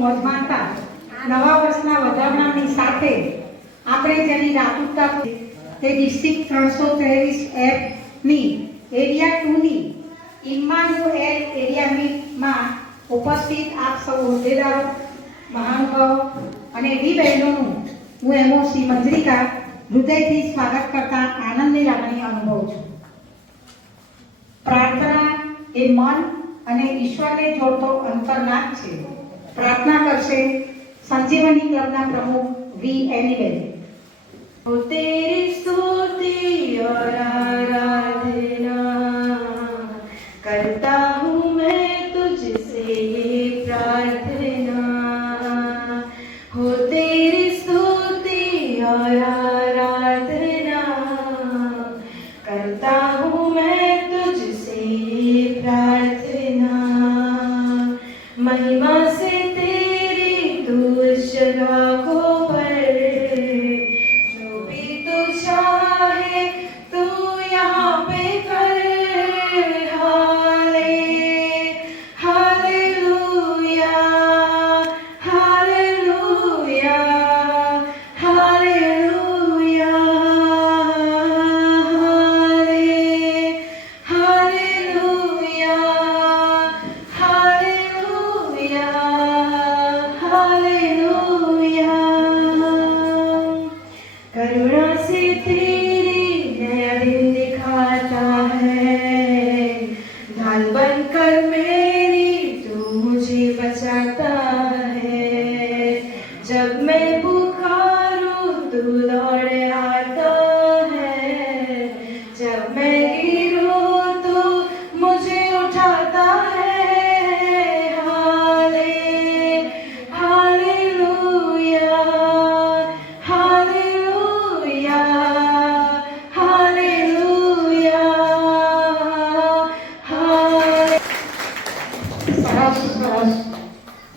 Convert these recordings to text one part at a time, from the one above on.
મોજ માણતા નવા વર્ષના વધામણાની સાથે આપણે જેની રાતુકતા તે ડિસ્ટ્રિક્ટ 323 ની એરિયા 2 ની ઇમ્માનુએલ એરિયા મીટમાં ઉપસ્થિત આપ સૌ હોદ્દેદારો, મહાનુભાવો અને વી બહેનોનું હું એમઓસી મંજરીકા હૃદયથી સ્વાગત કરતા આનંદની લાગણી અનુભવું છું. પ્રાર્થના એ મન અને ઈશ્વરને જોડતો અંતરનાદ છે. પ્રાર્થના કરશે સંજીવની ક્લબના પ્રમુખ વી એનીબેન. तेरी स्तुति और आराधना करता हूँ मैं तुझसे ये प्रार्थना. हो तेरी स्तुति और आराधना करता हूँ मैं तुझसे ये प्रार्थना. महिमा से तेरी तू इस जगह को करुणा से तेरी नया दिन दिखाता है. ढाल बनकर मेरी तू मुझे बचाता है. जब मैं पुकारूं तू दौड़ आता है. जब मैं गिरूं तो मुझे उठाता है.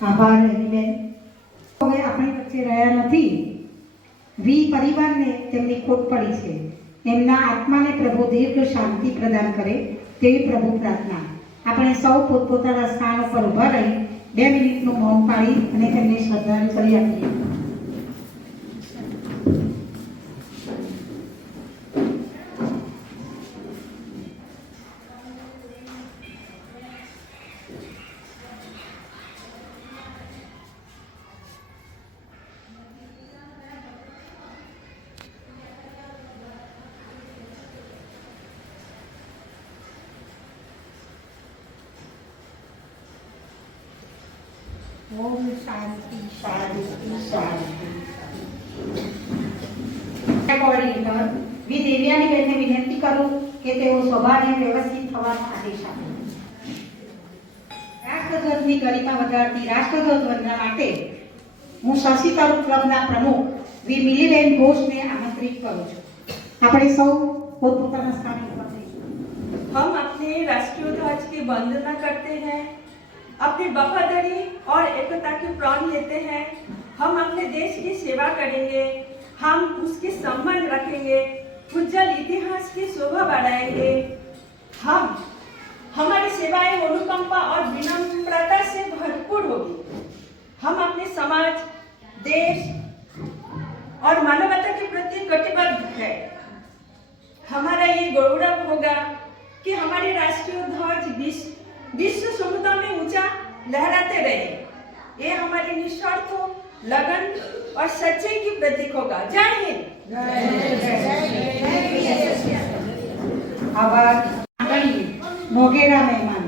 આભાર એનીબેન. હવે આપણી વચ્ચે રહ્યા નથી. વી પરિવારને તેમની ખોટ પડી છે. એમના આત્માને પ્રભુ દીર્ઘ શાંતિ પ્રદાન કરે તેવી પ્રભુ પ્રાર્થના. આપણે સૌ પોતપોતાના સ્થાન ઉપર ઊભા રહી 2 મિનિટનું મૌન પાડી અને તેમને શ્રદ્ધાંજલિ આપીએ. ઓમ શાંતિ શાંતિ શાંતિ. કોઓર્ડિનેટર વી દેવ્યાની બેનને વિનંતી કરું કે તેઓ સભાને વ્યવસ્થિત થવાનો આદેશ આપે. રાષ્ટ્રધ્વજની ગરિમા વધારતી રાષ્ટ્રધ્વજ વંદના માટે હું શશી તરુણ ક્લબના પ્રમુખ વી મિલીબેન ઘોષને આમંત્રિત કરું છું. આપણે સૌ પોતપોતાના સ્થાને ઉભા થઈશું. हम अपने राष्ट्रीय ध्वज की वंदना करते हैं, अपनी वफादारी और एकता की प्रण लेते हैं. हम अपने देश की सेवा करेंगे, हम उसकी सम्मान रखेंगे, उज्जवल इतिहास की शोभा बढ़ाएंगे. हम हमारी सेवाएं अनुकंपा और विनम्रता से भरपूर होगी. हम अपने समाज, देश और मानवता के प्रति कटिबद्ध है. हमारा ये गौरव होगा कि हमारे राष्ट्रीय ध्वज विश्व समुद्र में ऊंचा लहराते रहे. ये हमारी निस्वार्थ लगन और सच्चाई की प्रतीक होगा. जय हिंद. આભાર. મોગેરા મહેમાન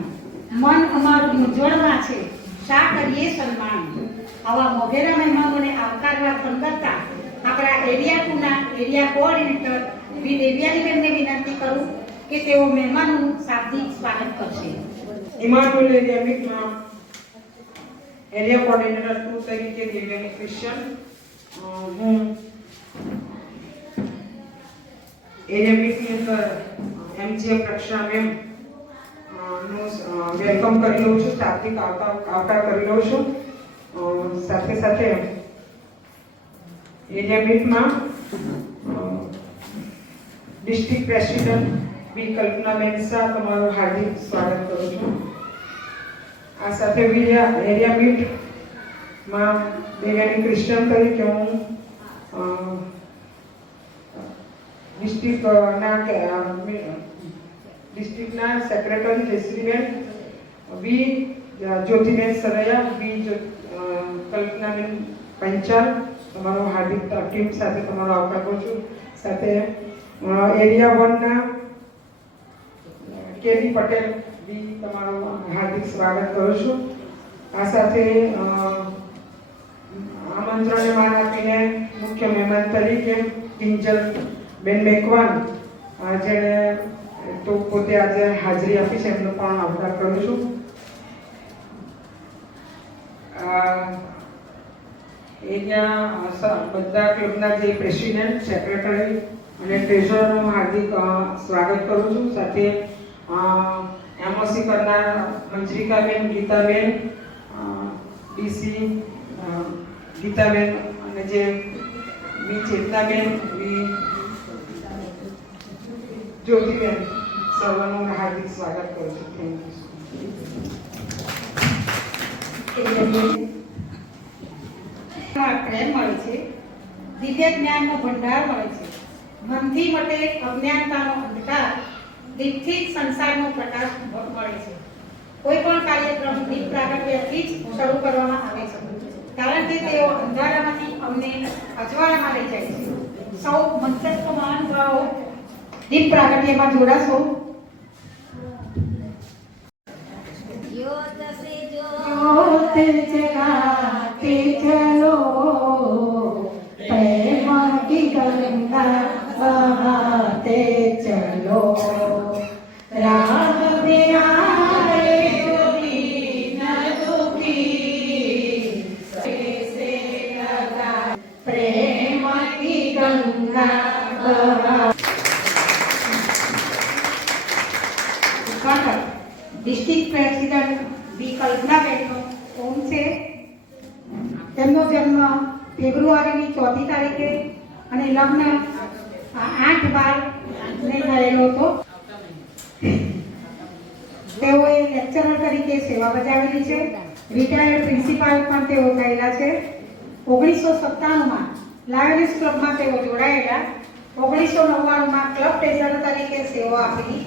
મન અમારું મૂંઝવણમાં છે, શા કરીએ સન્માન. આવા મોગેરા મહેમાનોને આવકારવા કરતા આપણા એરિયા 2 ના એરિયા કોઓર્ડિનેટર વી દેવ્યાનીબેનને વિનંતી કરું કે તેઓ મહેમાનોનું શાબ્દિક સ્વાગત કરશે. ઇમાનુએલ એરિયા મીટમાં એરિયા કોઓર્ડિનેટર 2 તરીકે દેવ્યાની ક્રિશ્ચન હું એરિયા મીટની અંદર એમજીએમ રક્ષા મેમ નું વેલકમ કરી લઉં છું, શાબ્દિક આવકાર કરી લઉં છું. સાથે સાથે એરિયા મીટમાં ડિસ્ટ્રિક્ટ પ્રેસિડેન્ટ વી કલ્પનાબેન શાહ તમારું હાર્દિક સ્વાગત કરું છું. આ સાથે એરિયા મીટ માં દેવ્યાની ક્રિશ્ચન તરીકે હું ડિસ્ટ્રિક્ટના સેક્રેટરી જયશ્રીબેન, વી જ્યોતિબેન સરૈયા, વી કલ્પનાબેન પંચાલ, તમારો હાર્દિક ટીમ સાથે તમારો આવકાર કરું છું. સાથે એરિયા 1 ના કેવી પટેલ બી તમારો હાર્દિક સ્વાગત કરું છું. આ સાથે આમંત્રણને માન આપીને મુખ્ય મહેમાન તરીકે કિંજલ બેન મેકવાન, જેણે તો પોતે આજે હાજરી આપી છે, એમનો પણ આવકાર કરું છું. એરિયા બધા ક્લબના જે પ્રેસિડેન્ટ, સેક્રેટરી અને ટ્રેઝરરનું હાર્દિક સ્વાગત કરું છું. સાથે એમઓસી કરનાર મંજરિકાબેન, ગીતાબેન, ડીસી ગીતાબેન અને જે વી ચેતનાબેન, વી જ્યોતિબેન, સર્વનું હાર્દિક સ્વાગત કરું છું. Thank you. પ્રેમ મળે છે, દિવ્ય જ્ઞાનનો ભંડાર મળે છે. મનથી મટે અજ્ઞાનતાનો અંધકાર, દીપથી જ સંસારનો પ્રકાશ મળે છે. કોઈ પણ કાર્યક્રમ દીપ પ્રાગટ્યથી જ શરૂ કરવામાં આવે છે, કારણ કે તેઓ અંધારામાંથી અમને અજવાળામાં લઈ જાય છે. સૌ મંચસ્થ મહાનુભાવો દીપ પ્રાગટ્યમાં જોડાશો. ज्योत जगाते चलो, प्रेम की गंगा बहाते चलो, राह में आए जो दीन दुखी, से लगा प्रेम की गंगा बहा. डिस्ट्रिक्ट प्रेसिडेंट વી કલ્પનાબેનનો ઓમ છે. તેમનો જન્મ ફેબ્રુઆરીની 4મી તારીખે અને લગ્ન 8/12 થયેલો હતો. તેઓએ લેક્ચરર તરીકે સેવા બજાવેલી છે. રિટાયર્ડ પ્રિન્સિપાલ પણ તેઓ થયેલા છે. 1997માં લાયન્સ ક્લબમાં તેઓ જોડાયેલા. 1999માં ક્લબ ટ્રેઝરર તરીકે સેવા આપેલી.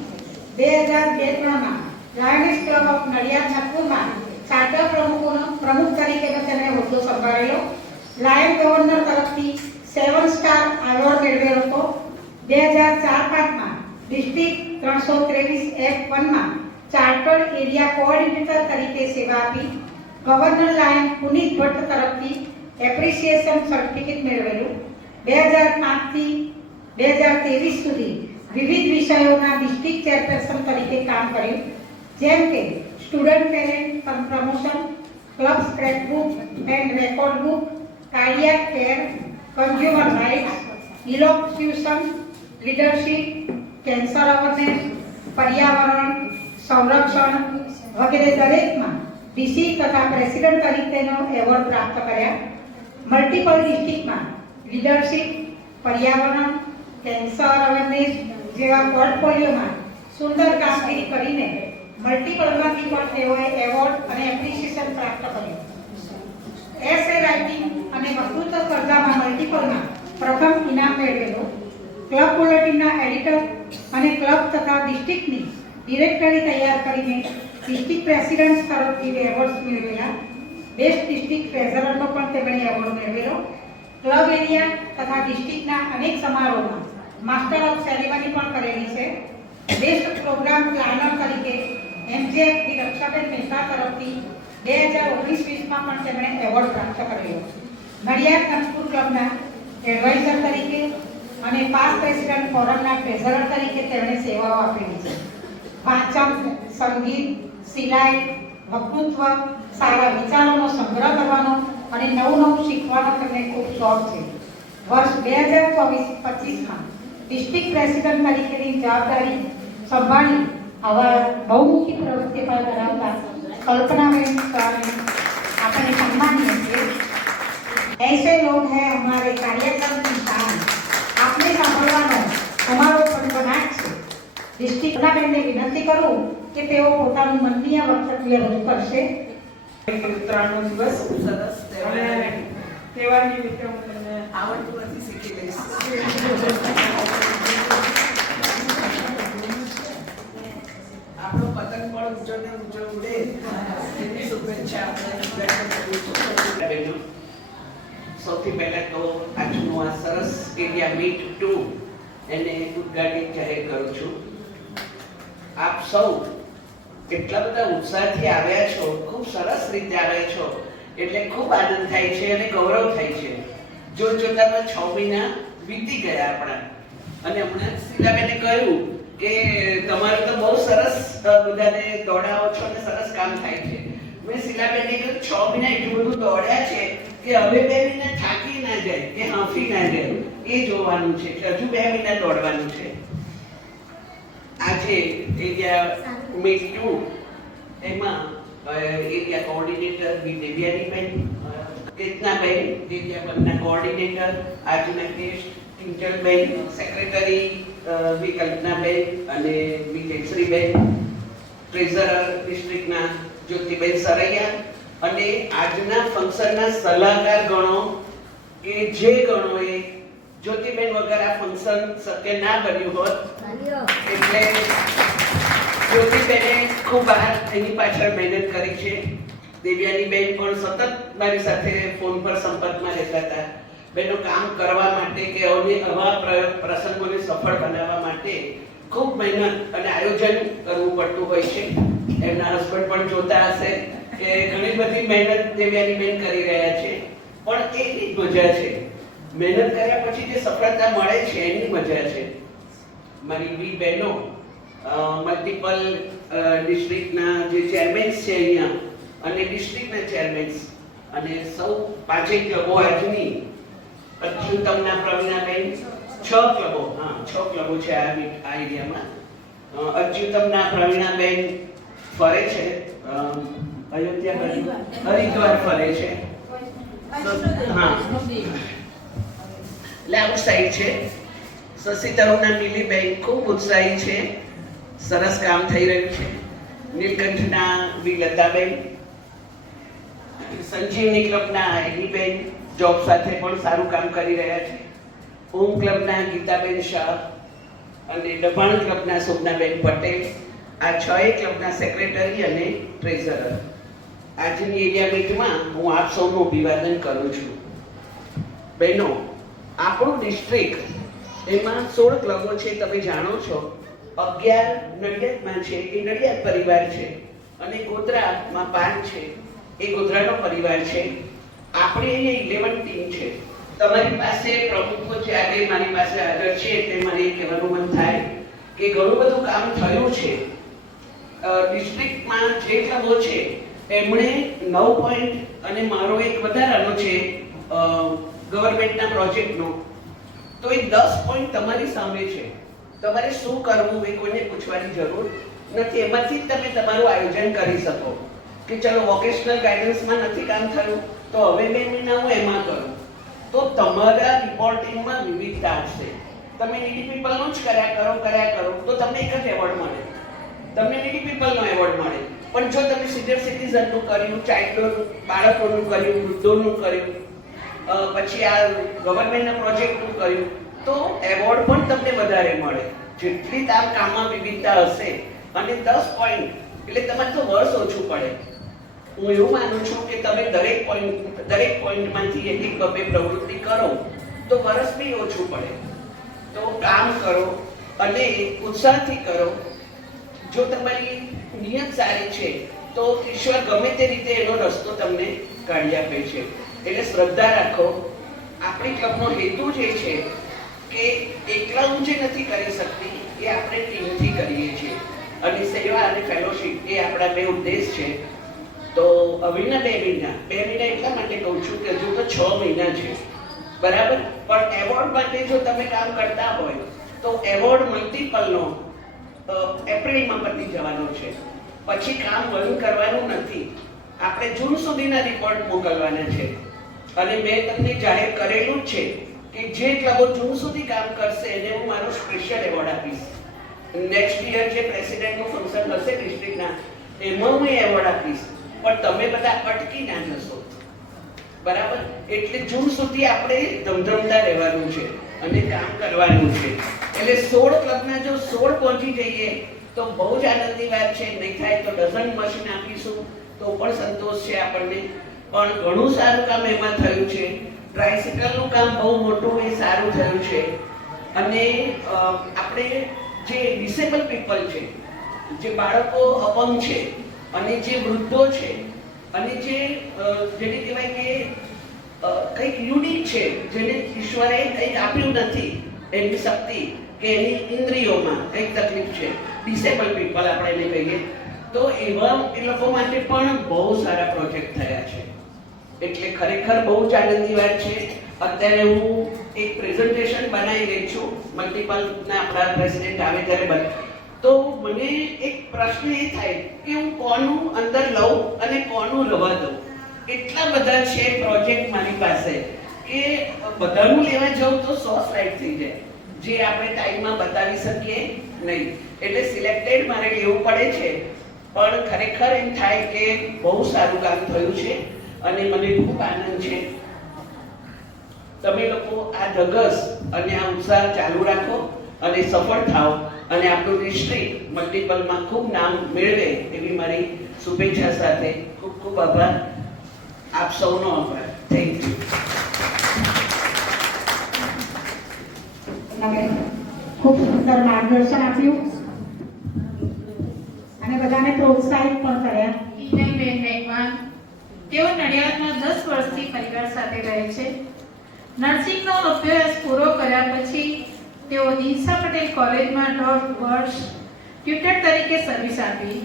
2002-3માં લાયન્સ ક્લબ ઓફ નડિયાદ નાગપુરમાં ચાર્ટર પ્રમુખ તરીકેનો તેમણે હોદ્દો સંભાળેલો. લાયન ગવર્નર તરફથી 7 સ્ટાર એવોર્ડ મેળવેલો હતો. 2004-5માં ડિસ્ટ્રિક્ટ 323F1માં ચાર્ટર એરિયા કોઓર્ડિનેટર તરીકે સેવા આપી. ગવર્નર લાયન પુનિત ભટ્ટ તરફથી એપ્રિસિએશન સર્ટિફિકેટ મેળવેલું. 2005થી 2023 સુધી વિવિધ વિષયોના ડિસ્ટ્રિક્ટ ચેરપર્સન તરીકે કામ કર્યું, જેમ કે student talent promotion, club scrap book and record book, cardiac care, consumer rights, elocution, leadership, cancer awareness, પર્યાવરણ સંરક્ષણ વગેરે દરેકમાં ડીસી તથા પ્રેસિડેન્ટ તરીકેનો એવોર્ડ પ્રાપ્ત કર્યા. મલ્ટિપલ ડિસ્ટ્રિક્ટમાં લીડરશિપ, પર્યાવરણ, કેન્સર અવેરનેસ જેવા પોર્ટફોલિયોમાં સુંદર કામગીરી કરીને મલ્ટીપલમાંથી પણ તેઓએ એવોર્ડ અને એપ્રિસિએશન પ્રાપ્ત કર્યું. એસે રાઇટિંગ અને વક્તૃત્વ સ્પર્ધામાં મલ્ટીપલમાં પ્રથમ ઇનામ મેળવેલો. ક્લબ બુલેટિનના એડિટર અને ક્લબ તથા ડિસ્ટ્રિક્ટની ડિરેક્ટરી તૈયાર કરીને ડિસ્ટ્રિક્ટ પ્રેસિડેન્ટ તરફથી એવોર્ડ મેળવેલા. બેસ્ટ ડિસ્ટ્રિક્ટ ટ્રેઝરરનો પણ તેમણે એવોર્ડ મેળવેલો. ક્લબ એરિયા તથા ડિસ્ટ્રિક્ટના અનેક સમારોહમાં માસ્ટર ઓફ સેરેમની પણ કરેલી છે. બેસ્ટ પ્રોગ્રામ પ્લાનર તરીકે એમજેએફની રક્ષાબેન મહેતા તરફથી 2019-20માં પણ તેમણે એવોર્ડ પ્રાપ્ત કરેલો. નડિયાદ નાગપુર ક્લબના એડવાઇઝર તરીકે અને પાસ્ટ પ્રેસિડેન્ટ ફોરમના ટ્રેઝરર તરીકે તેમણે સેવાઓ આપેલી છે. વાંચન, સંગીત, સિલાઈ, વક્તૃત્વ, સારા વિચારોનો સંગ્રહ કરવાનો અને નવું શીખવાનો તેમને ખૂબ શોખ છે. વર્ષ 2024-25માં ડિસ્ટ્રિક્ટ પ્રેસિડેન્ટ તરીકેની જવાબદારી સંભાળી આવા બહુમુખી પ્રવૃત્તિ પર ધરાવતા कल्पनाबेन स्वामी આપણે सम्मानित છે। ऐसे लोग हैं हमारे कार्यक्रम की शान। आपने સાંભળવાનો તમારો પણ બનાટ છે। ડિસ્ટ્રિક્ટ કલ્પનાબેનને વિનંતી કરું કે તેઓ પોતાનું મનની વક્તવ્ય રજૂ કરશે। ઉત્તરાયણનો દિવસ સરસ અને તહેવાર નિમિત્તે હું તમને આવડતું નથી શીખી લઈશ. આપણો પતંગ પણ ઊંચો ને ઊંચો ઉડે એની શુભેચ્છા આપણે બહેનો, સૌથી પહેલા તો આજનું આ સરસ એરિયા મીટ 2 એને ઉદ્ઘાટિત જાહેર કરું છું. આપ સૌ કેટલા બધા ઉત્સાહથી આવ્યા છો, ખૂબ સરસ રીતે આવ્યા છો, એટલે ખૂબ આનંદ થાય છે અને ગૌરવ થાય છે. જોતજોતામાં 6 મહિના વીતી ગયા આપણા, અને હમણાં શીલાબેને કહ્યું કે તમારું તો બહુ સરસ બધાને દોડાવો છો અને સરસ કામ થાય છે. મેં શીલાબેનને કહ્યું 6 મહિના એટલું બધું દોડ્યા છે કે હવે 2 મહિના થાકી ના જાય કે હાંફી ના જાય, એ જોવાનું છે કે હજુ 2 મહિના દોડવાનું છે. આજે એરિયા મીટ 2 એમાં એરિયા કોઓર્ડિનેટર બી દેવ્યાનીબેન, કેતનાબેન એરિયા 1 ના કોઓર્ડિનેટર, આજના ગેસ્ટ કિંજલબેન, સેક્રેટરી બી કલ્પનાબેન અને બી જયશ્રીબેન, ટ્રેઝરર ડિસ્ટ્રિક્ટના જ્યોતિબેન સરૈયા, અને આજના ફંક્શનના સલાહકાર ગણો કે જે ગણોએ જ્યોતિબેન વગર આ ફંક્શન શક્ય ના બન્યું હોત. એટલે જ્યોતિબેને ખૂબ બહાર એની પાછળ મહેનત કરી છે. દેવ્યાનીબેન પણ સતત મારી સાથે ફોન પર સંપર્કમાં રહેતા હતા. બેનો કામ કરવા માટે કે આવા પ્રસંગોને સફળ બનાવવા માટે ખૂબ મહેનત અને આયોજન કરવું પડતું હોય છે. એમના હસબન્ડ પણ જોતા હશે કે ઘણી બધી મહેનત દેવ્યાનીબેન કરી રહ્યા છે, પણ એની જ મજા છે. મહેનત કર્યા પછી જે સફળતા મળે છે એની મજા છે. મારી બી બહેનો મલ્ટિપલ ડિસ્ટ્રિક્ટના જે ચેરમેન્સ છે અહીંયા, અને ડિસ્ટ્રિક્ટના ચેરમેન્સ, અને સૌ 5 ક્લબો આજની અચ્યુતમના પ્રવીણાબેન, 6 ક્લબો, 6 ક્લબો છે આ એરિયામાં. અચ્યુતમના પ્રવીણાબેન ફરે છે અયોધ્યા બાજુ, હરિદ્વાર ફરે છે. હા, એટલે આવું સાઈડ છે. શશી તરુણના મિલીબેન ખૂબ ઉત્સાહી છે, સરસ કામ થઈ રહ્યું છે. નીલકંઠના વી લતાબેન, સંજીવની ક્લબના એનીબેન જોબ સાથે પણ સારું કામ કરી રહ્યા છે. ઓમ ક્લબના ગીતાબેન શાહ અને દબાણ ક્લબના શોભનાબેન પટેલ, આ 6 ક્લબના સેક્રેટરી અને ટ્રેઝરર. આજની એરિયા મીટમાં હું આપ સૌનું અભિવાદન કરું છું. બહેનો, આપણું ડિસ્ટ્રિક્ટ એમાં 16 ક્લબો છે, તમે જાણો છો. 11 નડિયાદમાં છે, એ નડિયાદ પરિવાર છે, અને ગોધરામાં 5 છે, એ ગોધરાનો પરિવાર છે. આપણે અહીંયા 11 ટીમ છે. તમારી પાસે પ્રમુખો છે, આજે મારી પાસે હાજર છે, એટલે મને કહેવાનું મન થાય કે ઘણું બધું કામ થયું છે. ડિસ્ટ્રિક્ટમાં જે ક્લબો છે એમણે 9 પોઈન્ટ, અને મારો એક વધારાનો છે ગવર્મેન્ટના પ્રોજેક્ટનો, તો એ 10 પોઈન્ટ તમારી સામે છે. તમારે શું કરવું એ કોઈને પૂછવાની જરૂર નથી. એમાંથી જ તમે તમારું આયોજન કરી શકો કે ચલો વોકેશનલ ગાઈડન્સમાં નથી કામ થયું તો હવે 2 મહિના હું એમાં કરું, તો તમારા રિપોર્ટિંગમાં વિવિધતા હશે. તમે નીડી પીપલનું જ કર્યા કરો તો તમને એક જ એવોર્ડ મળે, તમને નીડી પીપલનો એવોર્ડ મળે. પણ જો તમે સિનિયર સિટીઝનનું કર્યું, ચાઇલ્ડનું, બાળકોનું કર્યું, વૃદ્ધોનું કર્યું, પછી આ ગવર્મેન્ટના પ્રોજેક્ટનું કર્યું, તો એવોર્ડ પણ તમને વધારે મળે. જેટલી કામમાં વિવિધતા હશે, અને 10 પોઈન્ટ એટલે તમારે તો વર્ષ ઓછું પડે. હું એવું માનું છું કે તમે દરેક પોઈન્ટમાંથી એક બબે પ્રવૃત્તિ કરો તો વર્ષ બી ઓછું પડે. તો કામ કરો અને ઉત્સાહથી કરો. જો તમારી નિયત સારી છે તો ઈશ્વર ગમે તે રીતે એનો રસ્તો તમને કાઢી આપે છે. એટલે શ્રદ્ધા રાખો. આપણી ક્લબનો હેતુ જ એ છે કે એકલા હું જે નથી કરી શકતી એ આપણે ટીમથી કરીએ છીએ, અને સેવા અને ફેલોશિપ એ આપણા 2 ઉદ્દેશ છે. તો હવેના 2 મહિના એટલા માટે કહું છું કે હજુ તો 6 મહિના છે, બરાબર. પણ એવોર્ડ માટે જો તમે કામ કરતા હોય તો એવોર્ડ મલ્ટિપલનો એપ્રિલમાં પતી જવાનો છે. પછી કામ બંધ કરવાનું નથી. આપણે જૂન સુધીના રિપોર્ટ મોકલવાના છે, અને મેં તમને જાહેર કરેલું જ છે કે જે ક્લબો જૂન સુધી કામ કરશે એને હું મારો સ્પેશિયલ એવોર્ડ આપીશ. નેક્સ્ટ યર જે પ્રેસિડેન્ટનું ફંક્શન હશે ડિસ્ટ્રિક્ટના, એમાં હું એવોર્ડ આપીશ. પણ તમે બધા અટકી ના જશો. બરાબર. એટલે જૂન સુધી આપણે ધમધમતા રહેવાનું છે અને કામ કરવાનું છે. એટલે 16 ક્લબના જો 16 પહોંચી જઈએ તો બહુ જ આનંદની વાત છે. નહીં થાય તો ડઝન મશીન આપીશું તો પણ સંતોષ છે આપણને. પણ ઘણું સારું કામ એમાં થયું છે. ટ્રાયસિકલનું કામ બહુ મોટું એ સારું થયું છે. અને આપણે જે ડિસેબલ પીપલ છે, જે બાળકો અપંગ છે અને જે વૃદ્ધો છે અને જેને કહેવાય કે કંઈક યુનિક છે, જેને ઈશ્વરે કંઈક આપ્યું નથી, એની શક્તિ કે એની ઇન્દ્રિયોમાં કંઈક તકલીફ છે, ડિસેબલ પીપલ આપણે એને કહીએ, તો એવા એ લોકો માટે પણ બહુ સારા પ્રોજેક્ટ થયા છે. એટલે ખરેખર બહુ જ આનંદની વાત છે. અત્યારે હું એક પ્રેઝન્ટેશન બનાવી રહી છું, મલ્ટિપલના આપણા પ્રેસિડેન્ટ આવે ત્યારે તો મને એક પ્રશ્ન એ થાય કે હું કોનું અંદર લઉં અને કોનું રવા દઉં. એટલા બધા છે પ્રોજેક્ટ મારી પાસે કે બધાનું લેવા જાઉં તો 100 સ્લાઇડ થઈ જાય, જે આપણે ટાઈમમાં બતાવી શકીએ નહીં. એટલે સિલેક્ટેડ મારે લેવું પડે છે. પણ ખરેખર એમ થાય કે બહુ સારું કામ થયું છે અને મને ખૂબ આનંદ છે. તમે લોકો આ ધગસ અને આ ઉત્સાહ ચાલુ રાખો અને સફળ થાઓ અને આપણું ડિસ્ટ્રિક્ટ મલ્ટિપલમાં ખૂબ નામ મેળવે એવી મારી શુભેચ્છા સાથે ખૂબ ખૂબ આભાર. આપ સૌનો આભાર. Thank you. ખૂબ સુંદર માર્ગદર્શન આપ્યું અને બધાને પ્રોત્સાહિત પણ કર્યા. હિનલબેન મેઘવાન, તેઓ નડિયાદમાં 10 વર્ષથી પરિવાર સાથે રહે છે. નર્સિંગનો અભ્યાસ પૂરો કર્યા પછી તેઓ દિનસા પટેલ કોલેજમાં 1.5 વર્ષ ટ્યુટર તરીકે સર્વિસ આપી.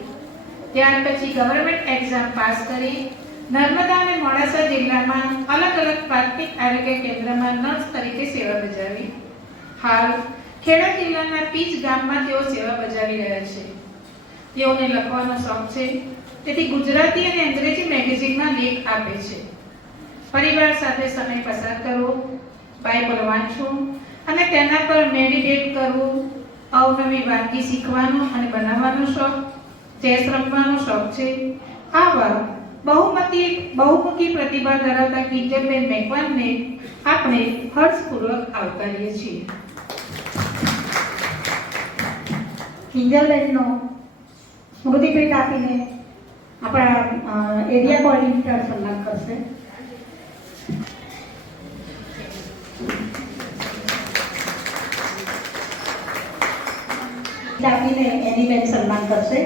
ત્યાર પછી ગવર્મેન્ટ એક્ઝામ પાસ કરી નર્મદા અને મોડાસા જિલ્લામાં અલગ અલગ પ્રાથમિક આરોગ્ય કેન્દ્રમાં નર્સ તરીકે સેવા બજાવી. હાલ ખેડા જિલ્લાના પીચ ગામમાં તેઓ સેવા બજાવી રહ્યા છે. તેઓને લખવાનો શોખ છે, તેથી ગુજરાતી અને અંગ્રેજી મેગેઝિનમાં લેખ આપે છે. પરિવાર સાથે સમય પસાર કરવો, બાઇબલ વાંચવું અને તેના પર મેડિટેટ કરવું, અવનવી વાનગી શીખવાનો અને બનાવવાનો શોખ, ચેસ રમવાનો શોખ છે. આવા બહુમુખી પ્રતિભા ધરાવતા કિંજલબેન મેઘવાનને આપણે હર્ષપૂર્વક આવકારીએ છીએ. કિંજલબેનનો સ્મૃતિપેટ આપીને આપણા એરિયા કોઓર્ડિનેટર સન્માન કરશે. આપીને એની બેન સન્માન કરશે.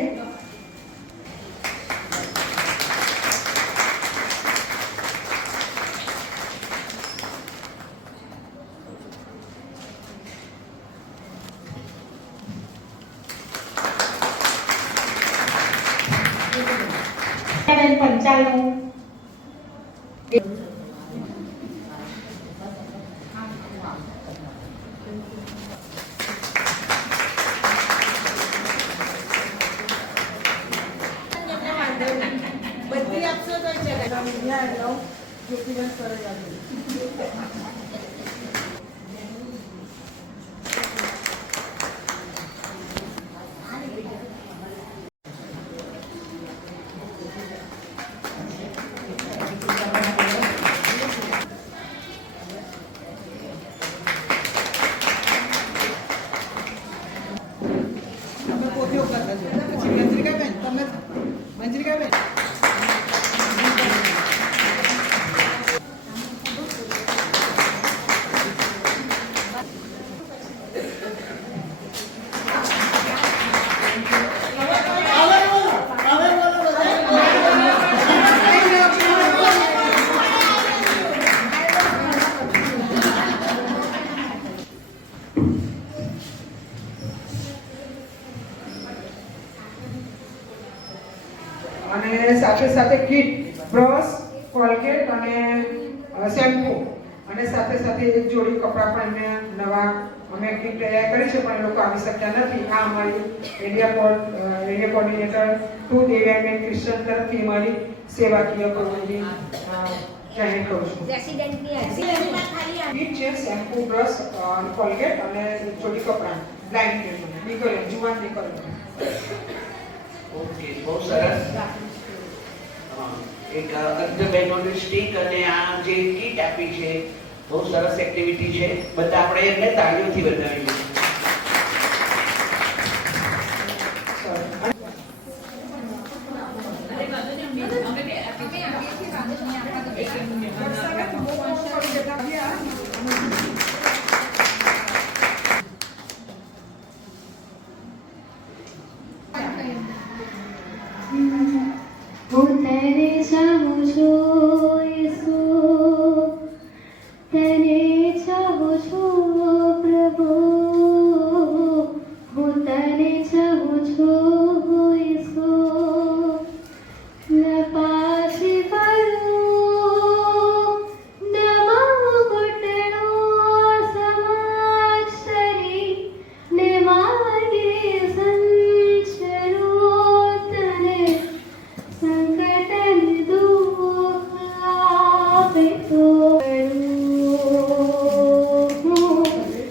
પંચાલનું બધી આપશો તો મંજરિકાબેન અને સાથે સાથે કીટ, બ્રશ, કોલગેટ અને શેમ્પુ અને સાથે સાથે એક જોડી કપડાં પણ એમને નવા અમે કીટ તૈયાર કરી છે, પણ એ લોકો આવી શક્યા નથી. આ અમારી એરિયા કોઓર્ડિનેટર ટુ દેવ્યાબેન ક્રિશ્ચન તરફથી અમારી સેવાકીય પ્રવૃત્તિ જાહેર કરું છું. કીટ છે, શેમ્પુ, બ્રશ, કોલગેટ અને એક જોડી કપડાં બ્લાઇન્ડ દીકરીઓ, જુવાન દીકરીઓ. ઓકે, બહુ સરસ. એક અંધબહેનોની સ્ટીક અને આ જે કીટ આપી છે, બહુ સરસ એક્ટિવિટી છે. બધા આપણે એમને તાળીઓથી વધાવીએ. હું તને ચાહું છું યેસુ, તને ચાહું છું પ્રભુ, હું તને ચાહું છું યેસુ. ન પાછી ફરું, ન મારું ઘૂંટણો સમાક્ષરી, ને માર્ગે સંચરો તને સંકટન દુઃખ આપે તો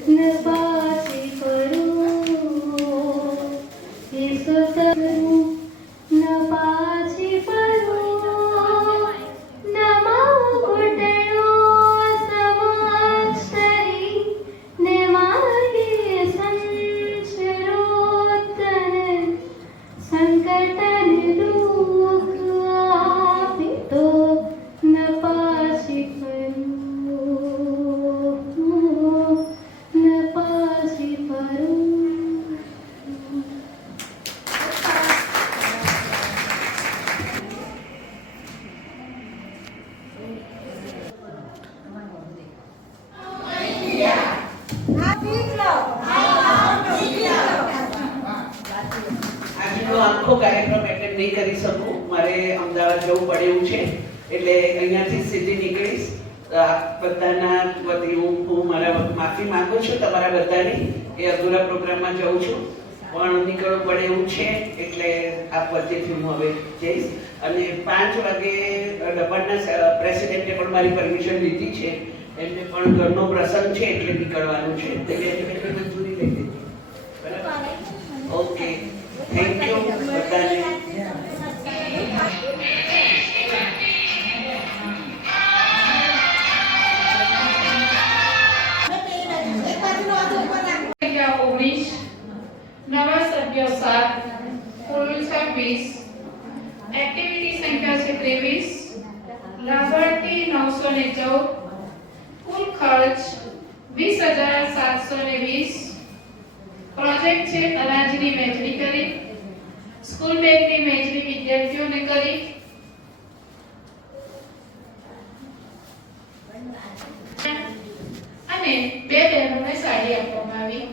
ન પાછી ફરું, યેસુ કરું ન પાછી ફરું, ન મારો ઘૂંટણો સમાક્ષરી, ને માર્ગે સંચરો તને સંકટન દુઃખ આપે તો ન પાછી ફરું, ન પાછી ફરું. આજનો આખો કાર્યક્રમ એટેન્ડ નહીં કરી શકું, મારે અમદાવાદ જવું પડે એવું છે, એટલે અહીંયાથી સીધી નીકળીશ. બધાના વતી હું મારા માફી માંગુ છું તમારા બધાની, એ અધૂરા પ્રોગ્રામમાં જઉં છું, પણ નીકળવું પડે એવું છે, એટલે આપ વચ્ચેથી હું હવે જઈશ. અને 5 વાગે ડબ્બાના પ્રેસિડેન્ટે પણ મારી પરમિશન લીધી છે, એમને પણ ઘરનો પ્રસંગ છે એટલે નીકળવાનું છે, એટલે મંજૂરી લઈ લીધી. બરાબર, ઓકે, થેન્ક યુ બધાને. સંખ્યા 19, નવા સભ્યો 7, કુલ 26, એક્ટિવિટી સંખ્યા છે 23, લાભાર્થી 914, કુલ ખર્ચ 20,720, પ્રોજેક્ટ છે અનાજની વહેંચણી કરી, સ્કૂલ બેગની વહેંચણી વિદ્યાર્થીઓને કરી, અને 2 બહેનોને સાડી આપવામાં આવી.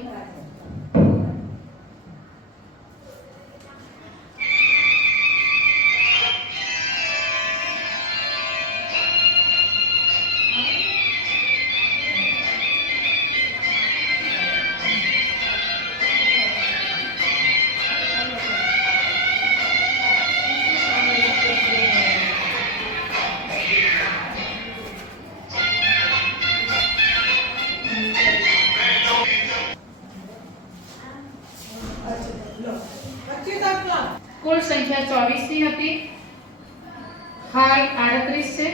કુલ સંખ્યા 24 ની હતી, હાલ 38 છે,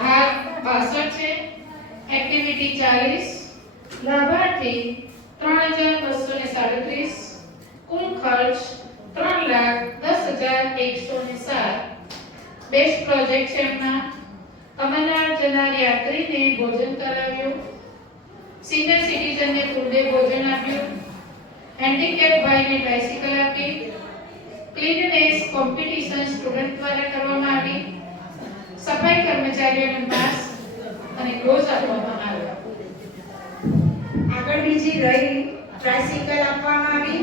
હાલ 62 છે, એક્ટિવિટી 40, લાભાર્થી 3,237, કુલ ખર્ચ 3,10,107. બેસ્ટ પ્રોજેક્ટ છે એમના અમરનાથ જનાર યાત્રીને ભોજન કરાવ્યું, સિનિયર સિટીઝનને ફૂલ ડે ભોજન આપ્યું, હેન્ડીકેપ ભાઈને બાઇસિકલ આપી, ક્લીનનેસ કોમ્પિટિશન સ્ટુડન્ટ દ્વારા કરવામાં આવી, સફાઈ કર્મચારીઓને માસ્ક અને ગ્લોવ્સ આપવામાં આવ્યા. આગળ બીજી રહી ટ્રાયસિકલ આપવામાં આવી.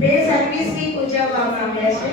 બે સર્વિસ વીક ઉજવવામાં આવ્યા છે.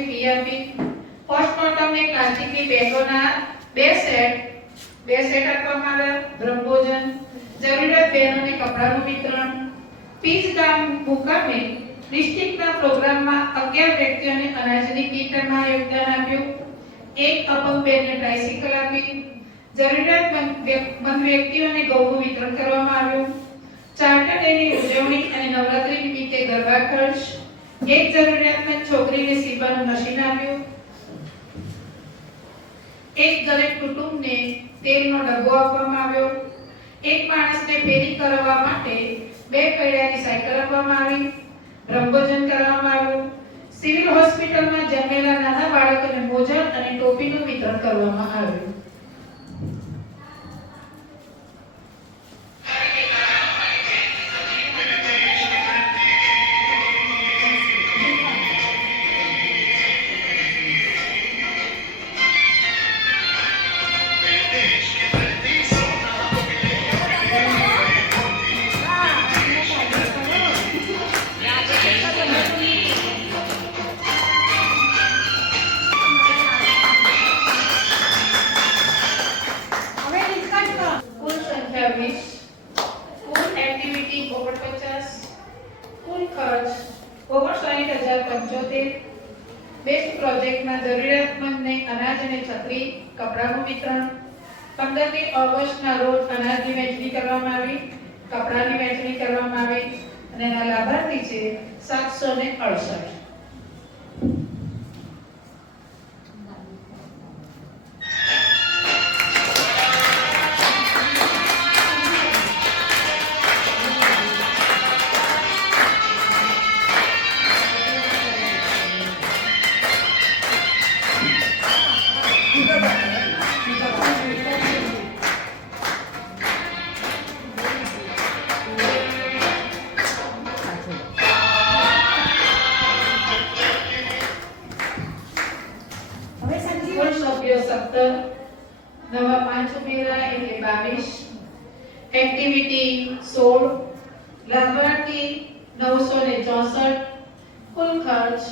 વર્ષની ફી આપી. પોસ્ટમોર્ટમને પ્લાસ્ટિકની બેગોના બે સેટ આપવામાં આવ્યા. બ્રહ્મભોજન, જરૂરિયાત બહેનોને કપડાનું વિતરણ. પીચ ગામ મુકામે ડિસ્ટ્રિક્ટના પ્રોગ્રામમાં 11 વ્યક્તિઓને અનાજની કીટમાં યોગદાન આપ્યું. એક અપંગ બેનને ટ્રાયસિકલ આપી. જરૂરિયાતમંદ વ્યક્તિઓને ઘઉંનું વિતરણ કરવામાં આવ્યું. ચાર્ટર ડેની ઉજવણી અને નવરાત્રી નિમિત્તે ગરબા ખર્ચ. એક જરૂરિયાતમંદ છોકરીને સીવવાનું મશીન આપ્યું. એક ગરીબ કુટુંબને તેલનો ડબ્બો આપવામાં આવ્યો. એક માણસને ફેરી કરાવવા માટે 2 પૈડાની સાયકલ આપવામાં આવી. બ્રહ્મભોજન કરવામાં આવ્યું. સિવિલ હોસ્પિટલમાં જન્મેલા નાના બાળકોને મોજા અને ટોપીનું વિતરણ કરવામાં આવ્યું. કુલ સંખ્યા 20. કુલ એક્ટિવિટી 49. કુલ ખર્ચ 59,075. બેસ્ટ પ્રોજેક્ટમાં જરૂરિયાતમંદને અનાજ અને છત્રી, કપડાનું વિતરણ. 15મી ઓગસ્ટના રોજ અનાજની વહેંચણી કરવામાં આવી, કપડાની વહેંચણી કરવામાં આવી અને એના લાભાર્થી છે 768. કુલ સભ્યો 17. નવા 5 ઉમેરા એટલે 22. એક્ટિવિટી 16. લાભાર્થી 964. કુલ ખર્ચ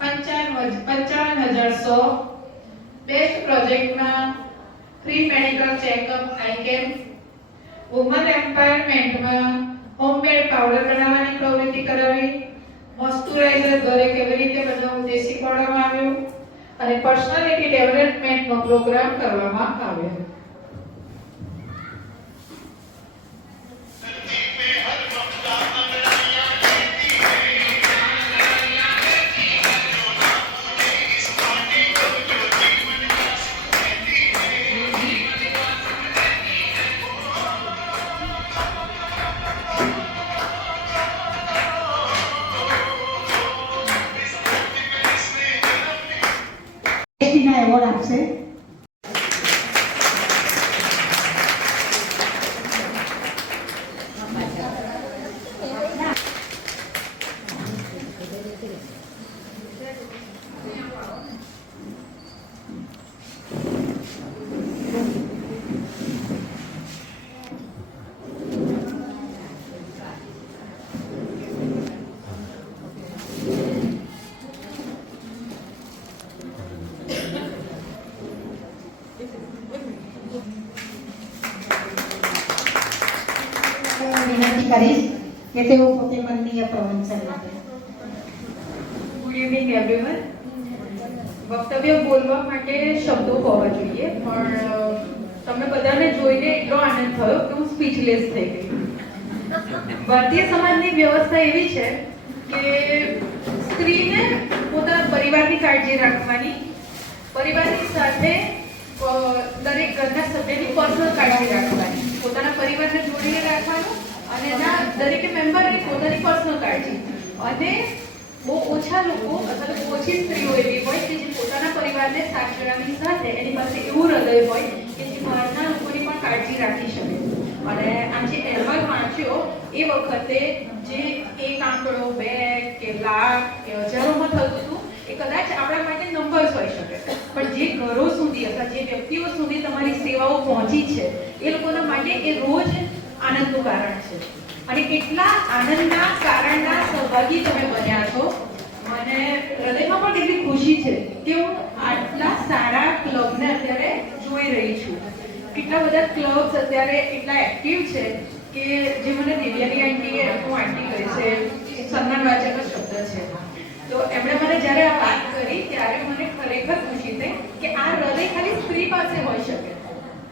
55,100. બેસ્ટ પ્રોજેક્ટમાં free medical checkup eye camp. Women એમ્પાવરમેન્ટમાં હોમમેડ પાવડર બનાવવાની પ્રવૃત્તિ કરાવી. મોઇશ્ચરાઇઝર ઘરે કેવી રીતે બનાવવું તે શીખવાડવામાં આવ્યું અને પર્સનાલિટી ડેવલપમેન્ટનો પ્રોગ્રામ કરવામાં આવ્યો. એવોર્ડ આપશે. વિનંતી કરીશ કે તેઓ પોતે મનનીય પ્રવચન આપે. Good evening everyone. વક્તવ્ય બોલવા માટે શબ્દો હોવા જોઈએ, પણ તમને બધાને જોઈને એટલો આનંદ થયો કે હું સ્પીચલેસ થઈ ગઈ. ભારતીય સમાજની વ્યવસ્થા એવી છે કે સ્ત્રીને પોતાના પરિવારની કાળજી રાખવાની, પરિવારની સાથે દરેક ઘરના સભ્યની પર્સનલ કાળજી રાખવાની, પોતાના પરિવારને જોડીને રાખવાનું અને એના દરેક મેમ્બરની પોતાની પર્સનલ કાળજી. અને બહુ ઓછા લોકો અથવા તો ઓછી સ્ત્રીઓ એવી હોય કે જે પોતાના પરિવારને સાચવવાની સાથે એની પાસે એવું હૃદય હોય કે જે બહારના લોકોની પણ કાળજી રાખી શકે. અને આ જે અહેવાલ વાંચ્યો એ વખતે જે 1 આંકડો 2 કે લાખ કે હજારોમાં થતું હતું એ કદાચ આપણા માટે નંબર્સ હોઈ શકે, પણ જે ઘરો સુધી અથવા જે વ્યક્તિઓ સુધી તમારી સેવાઓ પહોંચી છે એ લોકોના માટે એ રોજ આનંદનું કારણ છે. અને કેટલા આનંદના કારણના સહભાગી તમે બન્યા છો. અને હૃદયમાં પણ કેટલી ખુશી છે કે હું આટલા સારા ક્લબને અત્યારે જોઈ રહી છું. કેટલા બધા ક્લબ્સ અત્યારે એટલા એક્ટિવ છે કે જે મને દિવ્યાની આંટીએ હું આંટી કહે છે, એક સન્માનવાચક શબ્દ છે. તો એમણે મને જ્યારે આ વાત કરી ત્યારે મને ખરેખર ખુશી થઈ કે આ હૃદય ખાલી સ્ત્રી પાસે હોઈ શકે.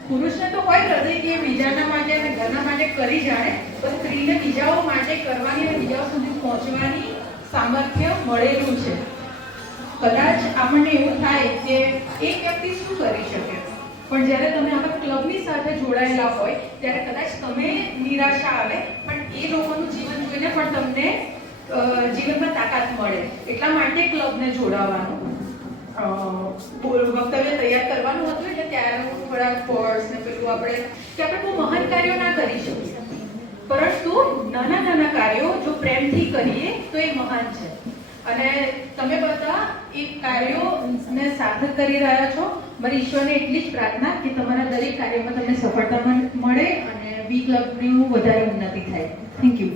પુરુષને તો કોઈ હૃદય કે બીજાના માટે અને ઘરના માટે કરી જાણે, તો સ્ત્રીને બીજાઓ માટે કરવાની અને બીજાઓ સુધી પહોંચવાની સામર્થ્ય મળેલું છે. કદાચ આપણને એવું થાય કે એક વ્યક્તિ શું કરી શકે, પણ જ્યારે તમે આવા ક્લબની સાથે જોડાયેલા હોય ત્યારે કદાચ તમે નિરાશા આવે, પણ એ લોકોનું જીવન જોઈને પણ તમને જીવનમાં તાકાત મળે. એટલા માટે ક્લબને જોડાવાનું વક્તવ્ય તૈયાર કરવાનું હતું. એટલે ત્યારે હું થોડા કોર્સ ને પેલું આપણે બહુ મહાન કાર્યો ના કરી શકીએ, પરંતુ નાના નાના કાર્યો જો પ્રેમથી કરીએ તો એ મહાન છે. અને તમે બધા એ કાર્યોને સાર્થક કરી રહ્યા છો. મારી ઈશ્વરને એટલી જ પ્રાર્થના કે તમારા દરેક કાર્યમાં તમને સફળતા મળે અને બી ક્લબની વધારે ઉન્નતિ થાય. Thank you.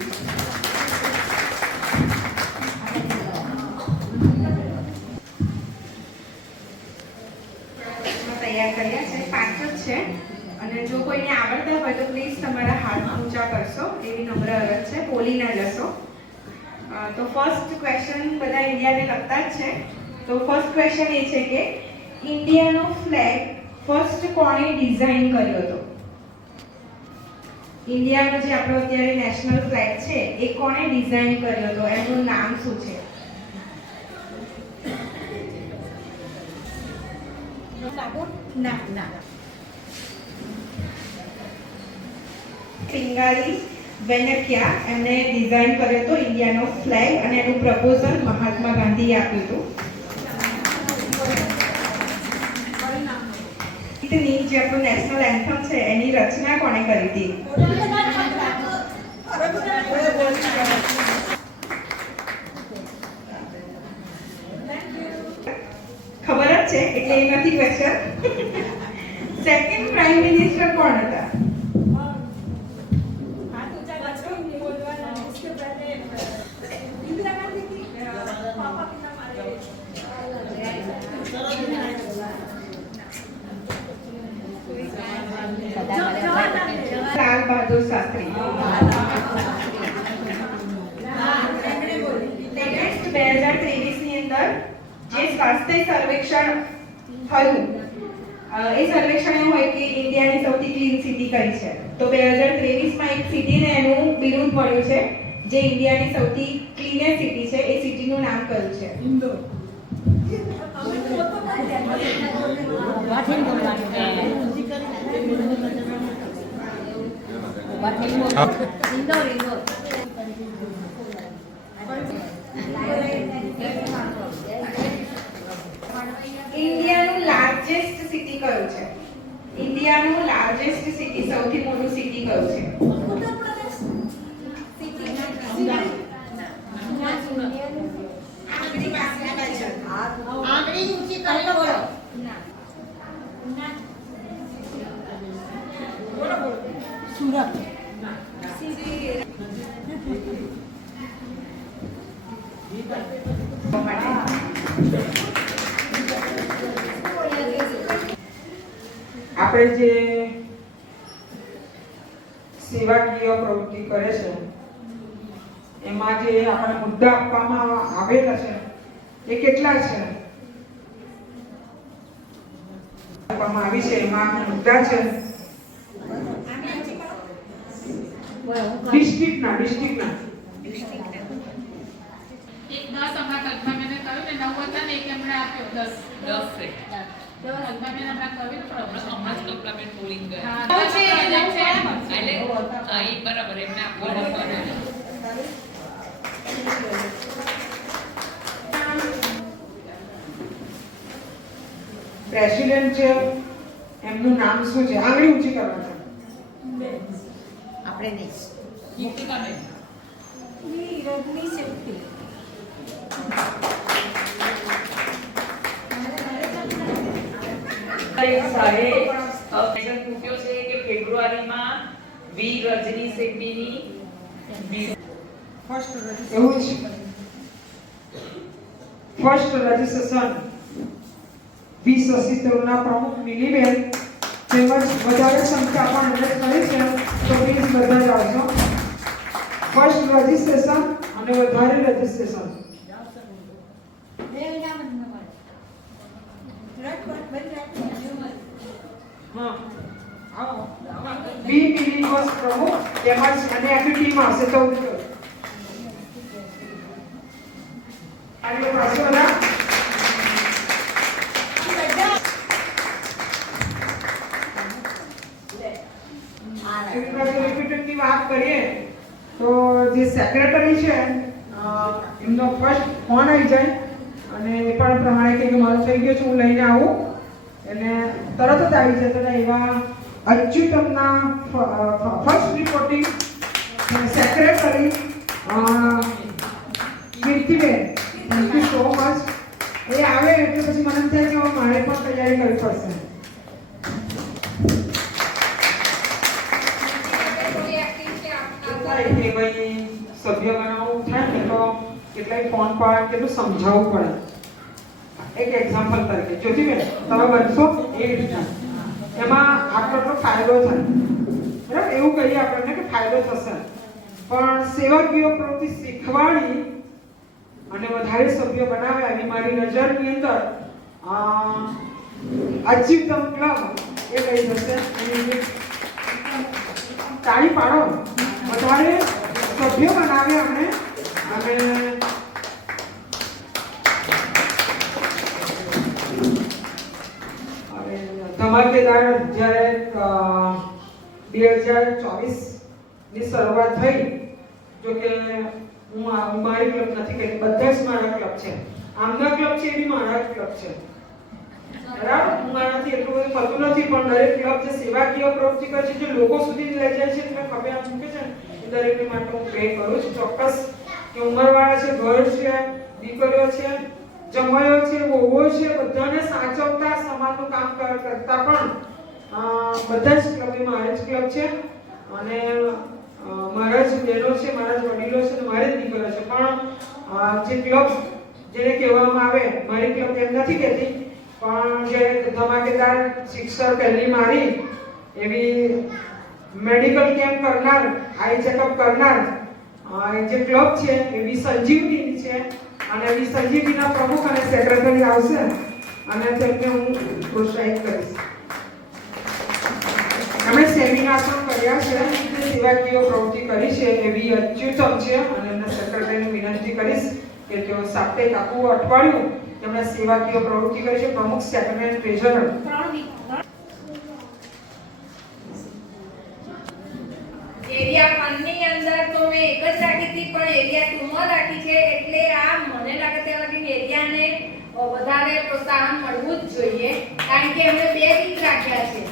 તૈયાર કર્યા છે, 5 જ છે, અને જો કોઈને આવડતા હોય તો પ્લીઝ તમારા હાથ ઊંચા કરશો, એવી નમ્ર અરજ છે, બોલી ના જશો. તો ફર્સ્ટ ક્વેશ્ચન બધા ઇન્ડિયાને લગતા જ છે. તો ફર્સ્ટ ક્વેશ્ચન એ છે કે ઇન્ડિયાનો ફ્લેગ ફર્સ્ટ કોણે ડિઝાઇન કર્યો હતો? ઇન્ડિયાનો જે આપણો અત્યારે નેશનલ ફ્લેગ છે એ કોણે ડિઝાઇન કર્યો હતો, એનું નામ શું છે? પિંગાલી વેનક્યા એમને ડિઝાઇન કર્યો હતો ઇન્ડિયાનો ફ્લેગ, અને એનું પ્રપોઝલ મહાત્મા ગાંધીએ આપ્યું હતું. જે આપણું નેશનલ એન્થમ છે એની રચના કોણે કરી હતી? ખબર જ છે એટલે એ નથી ક્વેશ્ચન. સેકન્ડ પ્રાઇમ મિનિસ્ટર કોણ હતા? લાલ બહાદુર શાસ્ત્રી. નેક્સ્ટ 2023 ની અંદર જે સ્વાસ્થ્ય સર્વેક્ષણ થયું, એ સર્વેક્ષણ એવું હોય કે ઇન્ડિયાની સૌથી ક્લીન સિટી કઈ છે. તો 2023 માં એક સિટીને એનું બિરુદ મળ્યું છે જે ઇન્ડિયાની સૌથી ક્લીનેસ્ટ સિટી છે. એ સિટીનું નામ કયું છે? ઇન્દોર. ઇન્ડિયાનું લાર્જેસ્ટ સિટી કયું છે? ઇન્ડિયાનું લાર્જેસ્ટ સિટી, સૌથી મોટું સિટી કયું છે? આંગળી ઊંચી કરી બોલો. સુરત. આપણે જે સેવાકીય પ્રવૃત્તિ કરે છે એમાં જે આપણે મુદ્દા આપવામાં આવેલા છે એ કેટલા છે? આપવામાં આવી છે એમાં મુદ્દા છે ડિસ્ટ્રિક્ટના એક 10 હમણાં કલ્પના મેને કહ્યું ને 9 હતા ને એક એમણે આપ્યો 10 છે. કલ્પના મેને હમણાં કહ્યું ને હમણાં જ કલ્પના બેન બોલિંગ ગયા. હા છે એટલે એ બરાબર એમને આપવાનું. પ્રેસિડેન્ટ છે એમનું નામ શું છે? આંગળી ઊંચી કરવાની. આપણે નહીં. ગીતિકાબેન. રજની સેવતી. પૂછ્યો છે કે ફેબ્રુઆરીમાં વીર રજની શેટ્ટીની એવું છે. ફર્સ્ટ રજિસ્ટ્રેશન બી શશિતરુના પ્રમુખ મિલીબેન તેમજ વધારે સંખ્યા પણ એમણે કરી છે તો પ્લીઝ બધા જ આવજો. ફર્સ્ટ રજિસ્ટ્રેશન અને વધારે રજિસ્ટ્રેશન. બી મિલી બસ પ્રમુખ તેમજ અને આખી ટીમ આવશે 14 આગળ પાછળ બધા ની વાત કરીએ તો જે સેક્રેટરી છે એમનો ફર્સ્ટ ફોન આવી જાય અને એ પણ પ્રમાણે કે મારો થઈ ગયો છે હું લઈને આવું એટલે તરત જ આવી જતા એવા અચ્યુતમના first reporting secretary Kirtiben thank you so much. એ આવે એટલે પછી મને થાય કે મારે પણ તૈયારી કરવી પડશે. સભ્ય બનાવવું થાય ને તો કેટલાય ફોન પર કેટલું સમજાવવું પડે. એક એક્ઝામ્પલ તરીકે જ્યોતિબેન તમે બનશો એ રીતના એમાં આપણો ફાયદો થાય બરાબર એવું કહીએ આપણને કે ફાયદો થશે પણ સેવાકીય પ્રવૃત્તિ શીખવાડી અને વધારે સભ્ય બનાવ્યા એવી મારી નજરની અંદર અચ્યુતમ ક્લબ એ લઈ જશે. તાળી પાડો વધારે સભ્ય બનાવે અમને અને ધમાકેદાર જ્યારે 2024 ની શરૂઆત થઈ જો કે હું મારી ક્લબ નથી કહેતી બધા જ મારા ક્લબ છે આમના ક્લબ છે એ બી મારા ક્લબ છે બરાબર. હું મારાથી એટલું બધું થતું નથી પણ દરેક ક્લબ જે સેવાકીય પ્રવૃત્તિ કરે છે જે લોકો સુધી લઈ જાય છે એટલે ખબર આમ મૂકે છે એ દરેકને માટે હું પ્રે કરું છું ચોક્કસ કે ઉંમરવાળા છે ઘર છે દીકરીઓ છે જમાઈઓ છે વહુઓ છે બધાને સાચવતા સમાજનું કામ કરતા પણ બધા જ ક્લબ એ મારા જ ક્લબ છે અને મારા જ બહેનો છે મારા જ વડીલો છે અને મારી જ દીકરીઓ છે પણ જે ક્લબ જેને કહેવામાં આવે મારી ક્લબ એમ નથી કહેતી પણ જે ધમાકેદાર શિક્ષક પહેલી મારી એવી મેડિકલ કેમ્પ કરનાર આઈ ચેકઅપ કરનાર જે ક્લબ છે એવી સંજીવની છે અને એવી સંજીવનીના પ્રમુખ અને સેક્રેટરી આવશે અને તેમને હું પ્રોત્સાહિત કરીશ. એમણે સેમિનાર પણ કર્યા છે સેવાકીય પ્રવૃત્તિ કરી છે એવી અચ્યુતમ છે અને એમના સેક્રેટરીને વિનંતી કરીશ કે તેઓ સાપ્તાહિક આખું અઠવાડિયું તેમણે સેવાકીય પ્રવૃત્તિ કરી છે. પ્રમુખ સેક્રેટરી ટ્રેઝરર એરિયા 1 ની અંદર તો મેં એક જ રાખી હતી પણ એરિયા 2 માં રાખી છે એટલે આ મને લાગે ત્યાં લગી એરિયાને વધારે પ્રોત્સાહન મળવું જ જોઈએ કારણ કે એમણે 2 વીક રાખ્યા છે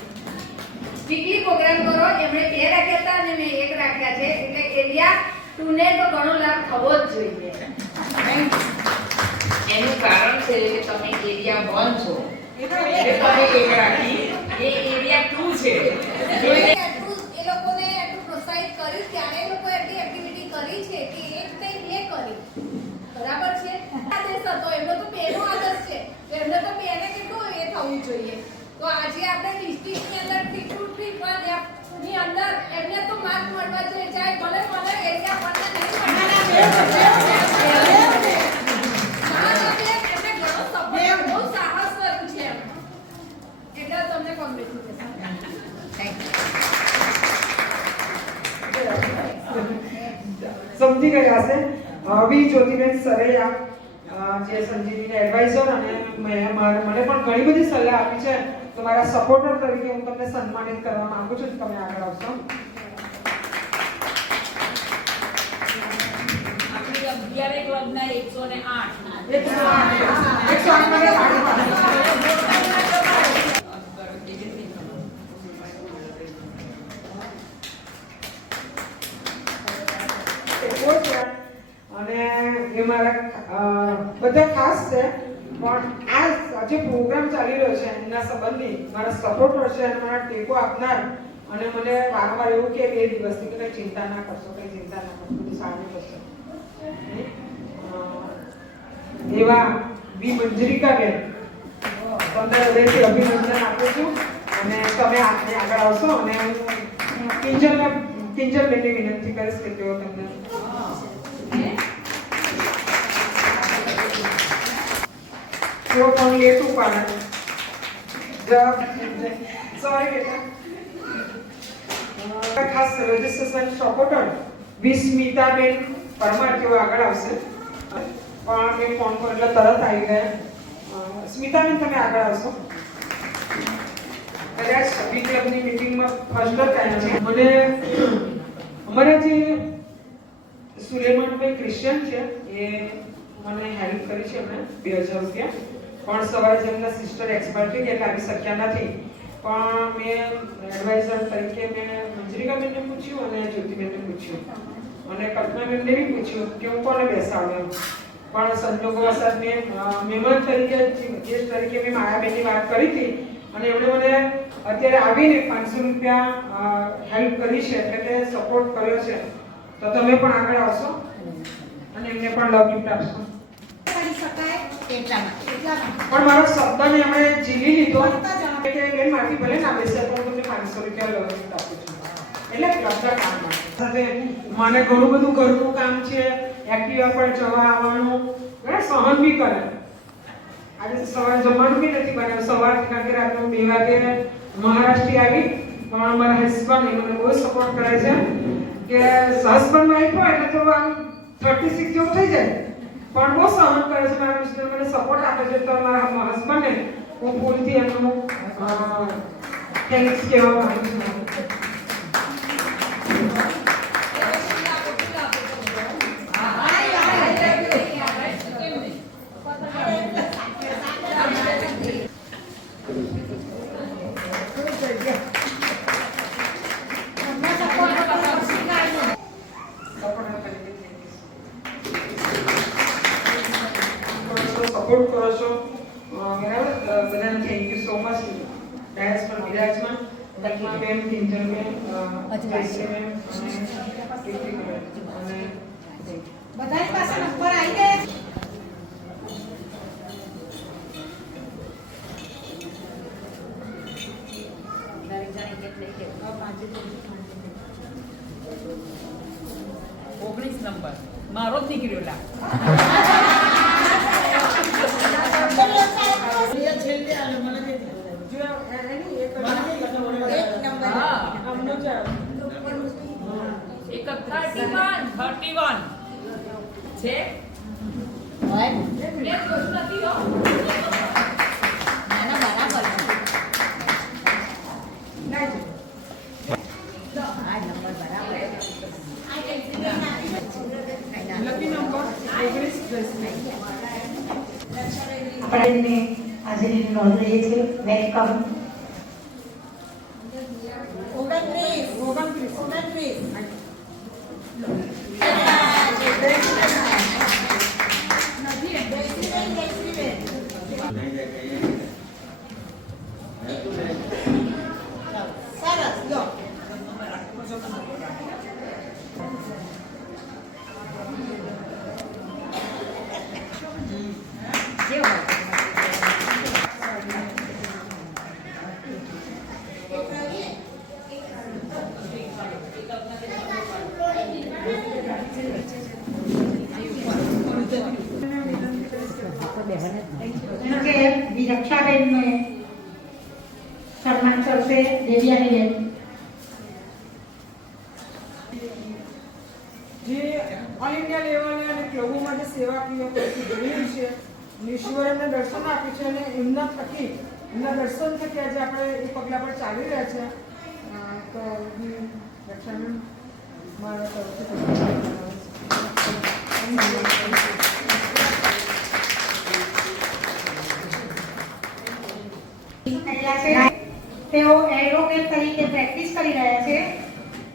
વીકલી પ્રોગ્રામ કરો એમણે 2 રાખ્યા હતા અને મેં 1 રાખ્યા છે એટલે એરિયા 2 ને તો ઘણો લાભ થવો જ જોઈએ. એનું કારણ છે કે તમે એરિયા 1 છો એટલે તમે 1 રાખી એ એરિયા 2 છે એ લોકોને એટલું પ્રોત્સાહિત કર્યું ત્યારે એ લોકો એટલી એક્ટિવિટી કરી છે કે એક નહીં 2 કરી બરાબર છે. આદેશ હતો એમનો તો પેનો આદેશ છે એમને તો પેને કેટલું એ થવું જોઈએ તો આજે આપણે ડિસ્ટ્રિક્ટની અંદર ટીકુટી ની અંદર એમને તો માર્ક મળવા જોઈએ ચાહે ભલે એરિયા 1 ને નહીં બહુ સાહસ કર્યું છે એટલે તમને કોંગ્રેચ્યુલેશન. Thank you. સમજી ગયા છે. વી જ્યોતિબેન સરૈયા જે સંજીવની એડવાઇઝર અને મને પણ ઘણી બધી સલાહ આપી છે તો મારા સપોર્ટર તરીકે હું તમને સન્માનિત કરવા માંગુ છું તમે આગળ આવશો. આપણી 11 ક્લબના 108 અને એ મારા બધા ખાસ છે પણ આ જે પ્રોગ્રામ ચાલી રહ્યો છે એના સંબંધી મારા સપોર્ટર છે અને મારા ટેકો આપનાર અને મને વારંવાર એવું કે 2 દિવસથી કે કંઈ ચિંતા ના કરશો બધું સારું થશે એવા બી મંજરિકાબેન 15 હૃદયથી અભિનંદન આપું છું અને તમે આગળ આવશો અને હું કિંજલબેનની વિનંતી કરીશ કે તેઓ તમને 0.82 પાડે સોરી બેટા ખાસ રજિસ્ટ્રેશન સપોર્ટર વિસ્મિતાબેન પરમાર તેઓ આગળ આવશે પણ મેં ફોન પર એટલે તરત આવી ગયા સ્મિતાબેન તમે આગળ આવશો કદાચ બી ક્લબની મીટિંગમાં ફર્સ્ટ ટાઈમ છે મને અમારા જે સુલેમાનભાઈ ક્રિશ્ચિયન છે એ મને હેલ્પ કરી છે એમણે 2000 રૂપિયા પણ સવારે જેમના સિસ્ટર એક્સપાયર થઈ ગયા એટલે આવી શક્યા નથી પણ મેં એડવાઇઝર તરીકે મેં મંજરિકાબેનને પૂછ્યું અને જ્યોતિબેનને પૂછ્યું અને કલ્પનાબેનને બી પૂછ્યું કે હું કોને બેસાડું પણ સંજોગવશાત મેં મહેમાન તરીકે ગેસ્ટ તરીકે મેં માયાબેનની વાત કરી હતી અને એમણે મને અત્યારે આવીને 500 રૂપિયા હેલ્પ કરી છે એટલે કે સપોર્ટ કર્યો છે તો તમે પણ આગળ આવશો અને એમને પણ લવ ગિફ્ટ આપશો પણ મારો શબ્દને એમણે ઝીલી લીધો કે બેન મારથી ભલે ના બેસે પણ હું તમને 500 રૂપિયા લવ ગિફ્ટ આપું છું એટલે ક્લબના કામ સાથે મને ઘણું બધું ઘરનું કામ છે એક્ટિવા પર જવા આવવાનું ઘણા સહન બી કરે આજે સવારે જમવાનું બી નથી બનાવ્યું સવારથી કાંકે રાતનું 2 વાગે મહારાષ્ટ્રથી આવી પણ મારા હસબન્ડ મને બહુ સપોર્ટ કરે છે કે હસબન્ડ વાઈફ હોય એટલે થોડું આમ 36 જેવું થઈ જાય પણ બહુ સહન કરે છે મારા મિસ્ટર મને સપોર્ટ આપે છે તો મારા હસબન્ડને હું ફૂલથી એમનું થેન્ક્સ કહેવા માંગુ છું સપોર્ટ કરો છો બરાબર બધાને thank you so much dais પર વિરાજમાન કલ્પનાબેન કિંજલબેન જયશ્રીબેન અને બધાની પાસે નંબર આવી ગયા નંબર મારો જ નીકળ્યો લા એક 31 છે આપણે હાજરી નોંધ લઈએ છીએ વેલકમ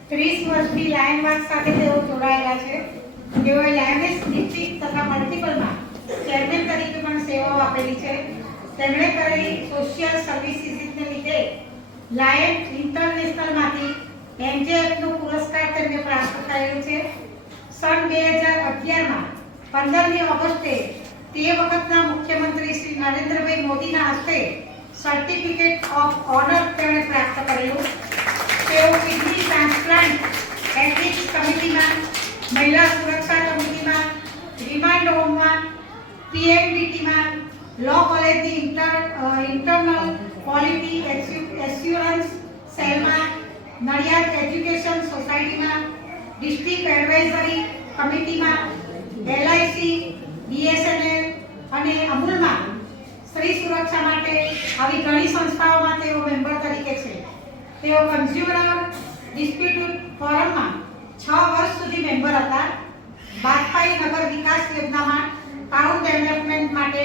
30 વર્ષથી લાયન માર્ક સાથે તેઓ જોડાયેલા છે. તેઓએ લાયનેસ ડિસ્ટ્રિક્ટ તથા મલ્ટિપલમાં ચેરમેન તરીકે પણ સેવાઓ આપેલી છે. તેમણે કરેલી સોશિયલ સર્વિસીસને લીધે લાયન ઇન્ટરનેશનલમાંથી એમજેએફનો પુરસ્કાર તેમને પ્રાપ્ત થયેલો છે. સન 2011માં 15મી ઓગસ્ટે તે વખતના મુખ્યમંત્રી શ્રી નરેન્દ્રભાઈ મોદીના હસ્તે સર્ટિફિકેટ ઓફ ઓનર તેમણે પ્રાપ્ત કરેલું. તેઓ કિડની ટ્રાન્સપ્લાન્ટ એથિક્સ કમિટીમાં, મહિલા સુરક્ષા કમિટીમાં, રિમાન્ડ હોમમાં, પીએમડીટીમાં, લો કોલેજની ઇન્ટરનલ ક્વોલિટી એસ્યુરન્સ સેલમાં, નડિયાદ એજ્યુકેશન સોસાયટીમાં, ડિસ્ટ્રિક્ટ એડવાઇઝરી કમિટીમાં, એલઆઈસી, બીએસએનએલ અને અમૂલમાં સ્ત્રી સુરક્ષા માટે આવી ઘણી સંસ્થાઓમાં તેઓ મેમ્બર તરીકે છે. તેઓ કન્ઝ્યુમર ડિસ્પ્યુટ ફોરમમાં 6 વર્ષ સુધી મેમ્બર હતા. બાજપાઈ નગર વિકાસ યોજનામાં ટાઉન ડેવલપમેન્ટ માટે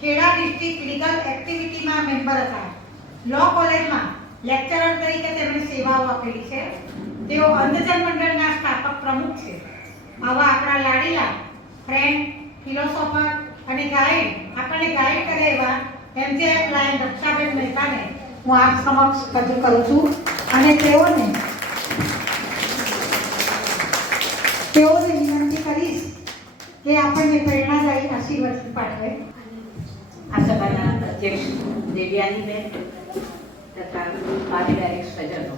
ખેડા ડિસ્ટ્રિક્ટ લીગલ એક્ટિવિટીમાં મેમ્બર હતા. લો કોલેજમાં લેક્ચરર તરીકે તેમણે સેવાઓ આપેલી છે. તેઓ અંધજન મંડળના સ્થાપક પ્રમુખ છે. આવા આપણા લાડીલા ફ્રેન્ડ, ફિલોસોફર અને ગાઈડ, આપણને ગાઈડ કરે એવા એમજેએફ લાયન રક્ષાબેન મહેતાને હું આપ સમક્ષ રજૂ કરું છું અને તેઓને વિનંતી કરીશ કે આપણને પ્રેરણાદાયી આશીર્વાદ પાઠવે. આ સભાના અધ્યક્ષ દેવ્યાનીબેન તથા પાટીદાર સજ્જનો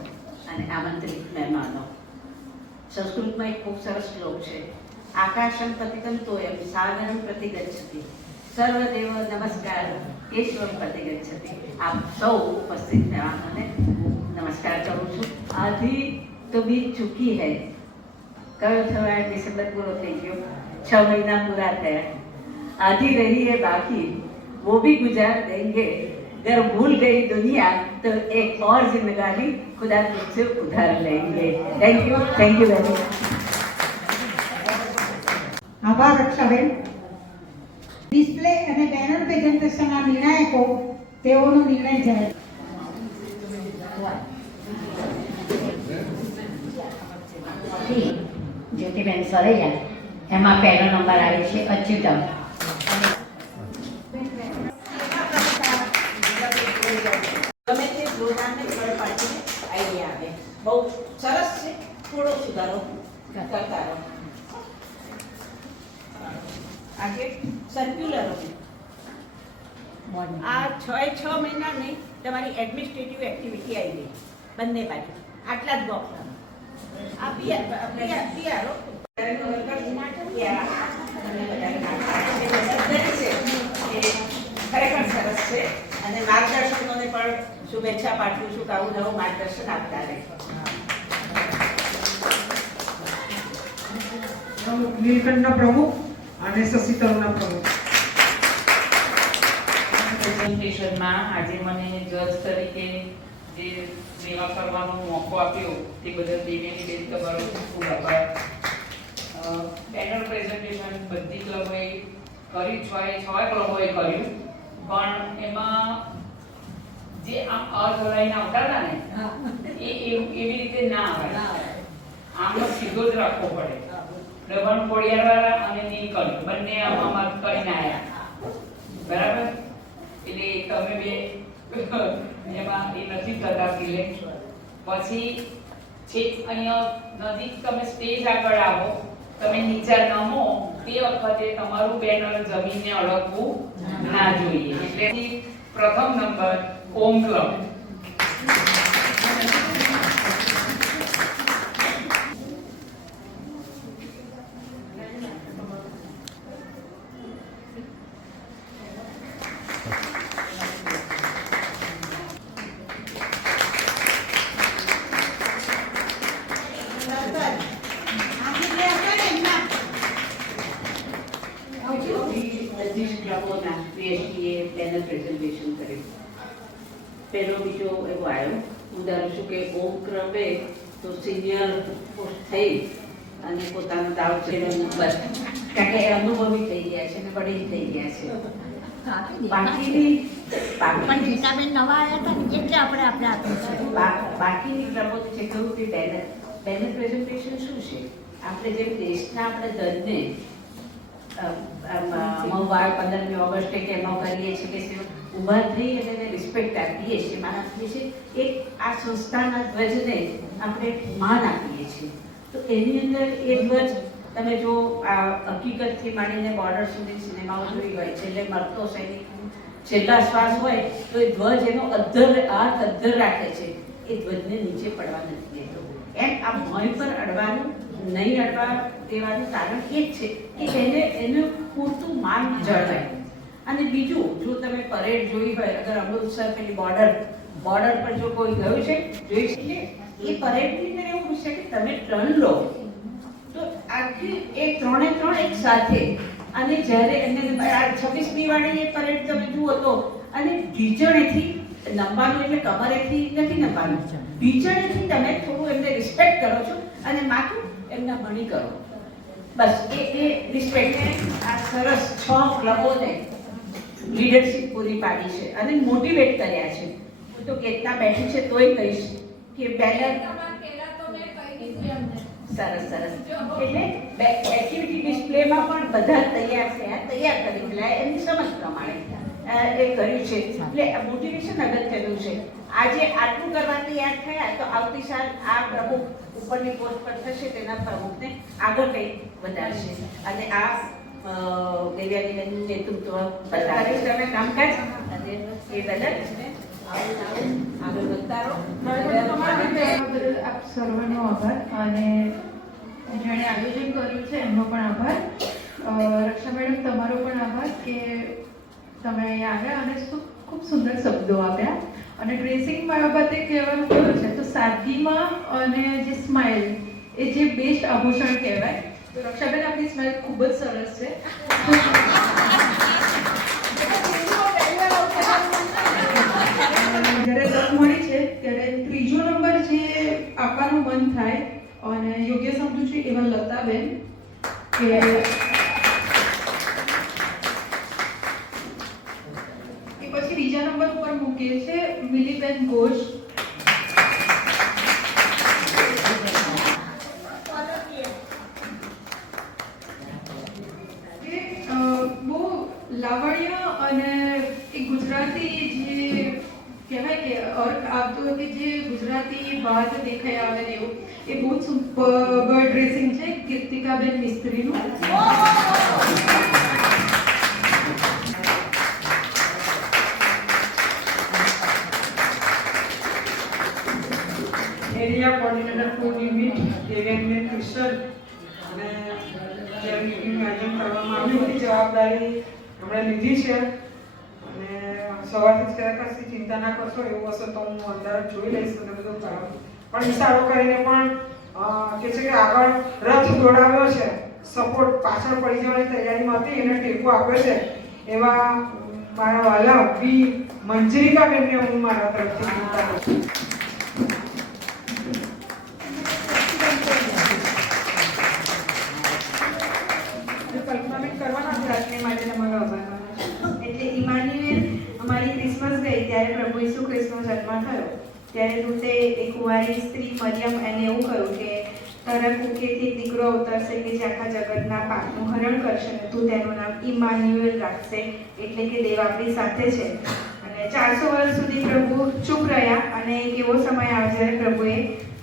અને આમંત્રિત મહેમાનો, સંસ્કૃતમાં એક ખૂબ સરસ શ્લોક છે, આકાશમ પ્રતિગંતોયમ સાગરમ પ્રતિગચ્છતિ સર્વદેવ નમસ્કાર કેશવમ પ્રતિગચ્છતિ. આપ સૌ ઉપસ્થિત મહેમાનોને નમસ્કાર કરું છું. આધી તો બીત ચૂકી હૈ. कल थोड़ा दिसंबर पूरा થઈ ગયો, 6 महीना पूरा થયા. आधी रही है बाकी, वो भी गुजार देंगे. अगर भूल गई दुनिया तो एक और जिम्मेदारी खुदा मुझसे उधार लेंगे. Thank you very much. આભાર રક્ષાબેન. ડિસ્પ્લે અને બેનર પ્રેઝન્ટેશનના નિર્ણાયકો તેઓનો નિર્ણય જાહેર. જ્યોતિબેન સરૈયા, એમાં પહેલો નંબર આવે છે અચ્યુતમ. ગમે તે જોડાણને ફળ પાડીને આઈડિયા આવે, બહુ સરસ છે. થોડો સુધારો કરતા રહો. આગે સર્ક્યુલર આ 6 મહિનાની તમારી એડમિનિસ્ટ્રેટિવ એક્ટિવિટી આવી ગઈ બંને બાજુ. આટલા જ બોક્સ ખરેખર સરસ છે અને માર્ગદર્શકોને પણ શુભેચ્છા પાઠવું છું કે આવું નવું માર્ગદર્શન આપતા રહે. નીલકંઠના પ્રમુખ અને શશિતરુના પ્રમુખ. પ્રેઝન્ટેશનમાં આજે મને જજ તરીકે જે સેવા કરવાનો મોકો આપ્યો તે બદલ દેવીની બેન તમારો ખૂબ આભાર. પેનલ પ્રેઝન્ટેશન બધી ક્લબોએ કર્યું, 6 ક્લબોએ કર્યું, પણ એમાં જે આમ અધલાઈને આવતા હતા ને એ એવી રીતે ના આવે. આમનો સીધો જ રાખવો પડે. ડબલ કોડિયાવાળા અને નીલકંઠ બંને આમાં કરીને આવ્યા, બરાબર? એટલે તમે બે એમાં એ નથી થતા સિલેક્ટ. પછી છેક અહીંયા નજીક તમે સ્ટેજ આગળ આવો, તમે નીચે નમો તે વખતે તમારું બેનર જમીનને અડકવું ના જોઈએ. એટલે પ્રથમ નંબર ઓમ ક્લબ. પહેલો બીજો એવો આવ્યો. હું ધારું છું કે ઓમ ક્રમે તો સિનિયર પોસ્ટ થઈ અને પોતાનો દાવ છે કારણ કે અનુભવી થઈ ગયા છે અને વડીલ થઈ ગયા છે. બાકીની ક્રમો છે કહ્યું કે બેનર પ્રેઝન્ટેશન શું છે? આપણે જેમ દેશના આપણે ધનને 15મી ઓગસ્ટે કે એમાં કરીએ છીએ કે ઉભા થઈ અને એને રિસ્પેક્ટ આપીએ છીએ, માન આપીએ છીએ. એક આ સંસ્થાના ધ્વજને આપણે માન આપીએ છીએ. તો એની અંદર એ ધ્વજ તમે જો આ હકીકતથી માંડીને બોર્ડર સુધી સિનેમાઓ જોઈ હોય, છેલ્લે મરતો સૈનિક છેલ્લા શ્વાસ હોય તો એ ધ્વજ એનો હાથ અદ્ધર રાખે છે, એ ધ્વજને નીચે પડવા નથી દેતો. એમ આ ભોંય પર અડવાનું નહીં અડવા દેવાનું કારણ એ જ છે કે એનું પૂરતું માન જળવાય. અને બીજું, જો તમે પરેડ જોઈ હોય, અગર અમૃતસર પેલી બોર્ડર પર જો કોઈ ગયું છે જોઈ છે, એ પરેડની અંદર એવું છે કે તમે ટર્ન લો તો આખી એ ત્રણે ત્રણ એક સાથે, અને જ્યારે એને 26મી વાળી એ પરેડ તમે જુઓ તો, અને ઢીચણેથી નમવાનું એટલે કમરેથી નથી નમવાનું, ઢીચણેથી તમે થોડું એમને રિસ્પેક્ટ કરો છો અને માથું એમના ભણી કરો, બસ એ રિસ્પેક્ટ. આ સરસ 6 ક્લબોને લીડરશિપ પૂરી પાડી છે અને મોટિવેટ કર્યા છે. હું તો કેટલા બેઠી છે તોય કહીશ કે સરસ એટલે એક્ટિવિટી ડિસ્પ્લેમાં પણ બધા તૈયાર કરી પેલા એમની સમજ પ્રમાણે એ કર્યું છે. એટલે મોટિવેશન અગત્યનું છે. આજે આટલું કરવા તૈયાર થયા તો આવતી સાલ આ પ્રમુખ ઉપરની પોસ્ટ પર થશે, તેના પ્રમુખને આગળ કંઈક વધારશે. અને આ દેવ્યાનીબેનનું નેતૃત્વ બતાવ્યું તમે કામકાજ, અને એ બદલ આગળ વધતા રહો. આપ સર્વનો આભાર, અને જેણે આયોજન કર્યું છે એમનો પણ આભાર. રક્ષા મેડમ, તમારો પણ આભાર કે તમે અહીંયા આવ્યા અને ખૂબ સુંદર શબ્દો આપ્યા. અને ડ્રેસિંગ બાબતે કહેવાનું કહ્યું છે તો સાદગીમાં અને જે સ્માઇલ એ જે બેસ્ટ આભૂષણ કહેવાય. તો રક્ષાબેન, આપણી સ્માઇલ ખૂબ જ સરસ છે. જ્યારે તક મળી છે ત્યારે 3જો નંબર જે આપવાનું મન થાય અને યોગ્ય સમજું છું એવા લતાબેન, કે પછી બીજા નંબર ઉપર મૂકીએ છે મિલીબેન ઘોષ. બહુ લાવણ્ય અને એક ગુજરાતી જે કહેવાય કે અર્થ આપતું કે જે ગુજરાતી વાત દેખાઈ આવે ને એવું, એ બહુ સુપર ડ્રેસિંગ છે કીર્તિકાબેન મિસ્ત્રીનું. Area coordinator food unit Devyaniben Crystal, અને જે મીટિંગનું આયોજન કરવામાં આવ્યું હતી, જવાબદારી એમણે લીધી છે. અને સવારથી જ કહેતા કશી ચિંતા ના કરશો, એવું હશે તો હું અંદર જોઈ લઈશ અને બધું કરાવું. પણ ઈશારો કરીને પણ કે છે કે આગળ રથ દોડાવ્યો છે, સપોર્ટ પાછળ પડી જવાની તૈયારીમાં હતી, એને ટેકો આપ્યો છે, એવા મારા વાલા બી મંજરિકાબેનને હું મારા તરફથી ચિંતા કરું છું. એટલે ઇમાન્યુએલ અમારી ક્રિસમસ ગઈ ત્યારે પ્રભુ ઈસુ ખ્રિસ્તનો જન્મ થયો ત્યારે દૂતે એક કુંવારી સ્ત્રી મરિયમ એને એવું કહ્યું કે તારા કુખેથી એક દીકરો અવતરશે કે જે આખા જગતના પાપનું હરણ કરશે, અને તું તેનું નામ ઇમાન્યુએલ રાખશે, એટલે કે દેવ આપણી સાથે છે. અને 400 વર્ષ સુધી પ્રભુ ચૂપ રહ્યા, અને એક એવો સમય આવ્યો જ્યારે પ્રભુએ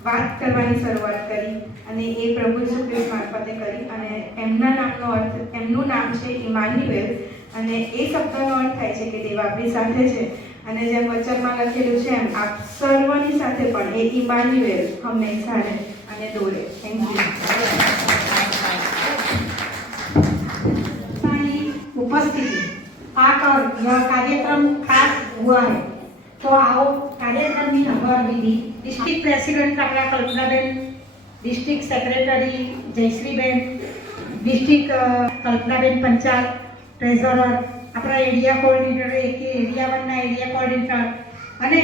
વાત કરવાની શરૂઆત કરી, અને એ પ્રભુ ઈસુ ખ્રિસ્ત મારફતે કરી. અને એમના નામનો અર્થ, એમનું નામ છે ઇમાન્યુએલ, અને એ શબ્દનો અર્થ થાય છે કે દેવ આપણી સાથે છે. અને જેમ વચનમાં લખેલું છે એમ આપ સર્વની સાથે પણ એ ઇમાન્યુએલ હંમેશા રહે અને દોરે. Thank you. उपस्थिति आकर यह कार्यक्रम खास हुआ है, तो आओ कार्यक्रम की खबर विधि डिस्ट्रिक्ट प्रेसिडेंट अपना Kalpanaben, district secretary Jayshreeben, district Kalpanaben Panchal, treasurer अपना एरिया कोऑर्डिनेटर, एरिया 1 ना एरिया कोऑर्डिनेटर અને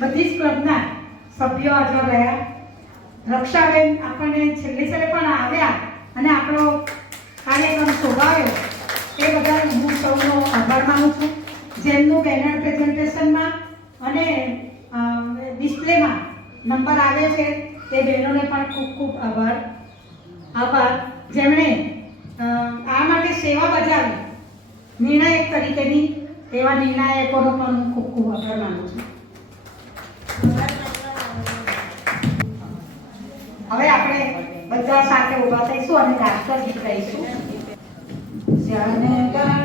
બધી જ ક્લબના સભ્યો હાજર રહ્યા. રક્ષાબેન આપણને છેલ્લે પણ આવ્યા અને આપણો કાર્યક્રમ શોભાવ્યો, એ બદલ હું સૌનો આભાર માનું છું. જેમનું બેનર પ્રેઝન્ટેશનમાં અને ડિસ્પ્લેમાં નંબર આવે છે તે બહેનોને પણ ખૂબ ખૂબ આભાર, જેમણે આ માટે સેવા બજાવી નિર્ણાયક તરીકેની, તેવા નિર્ણાયકોનો પણ હું ખૂબ ખૂબ આભાર માનું છું. હવે આપણે બધા બધા સાથે ઊભા થઈશું અને રાષ્ટ્ર ગીત ગાઈશું. જનગણ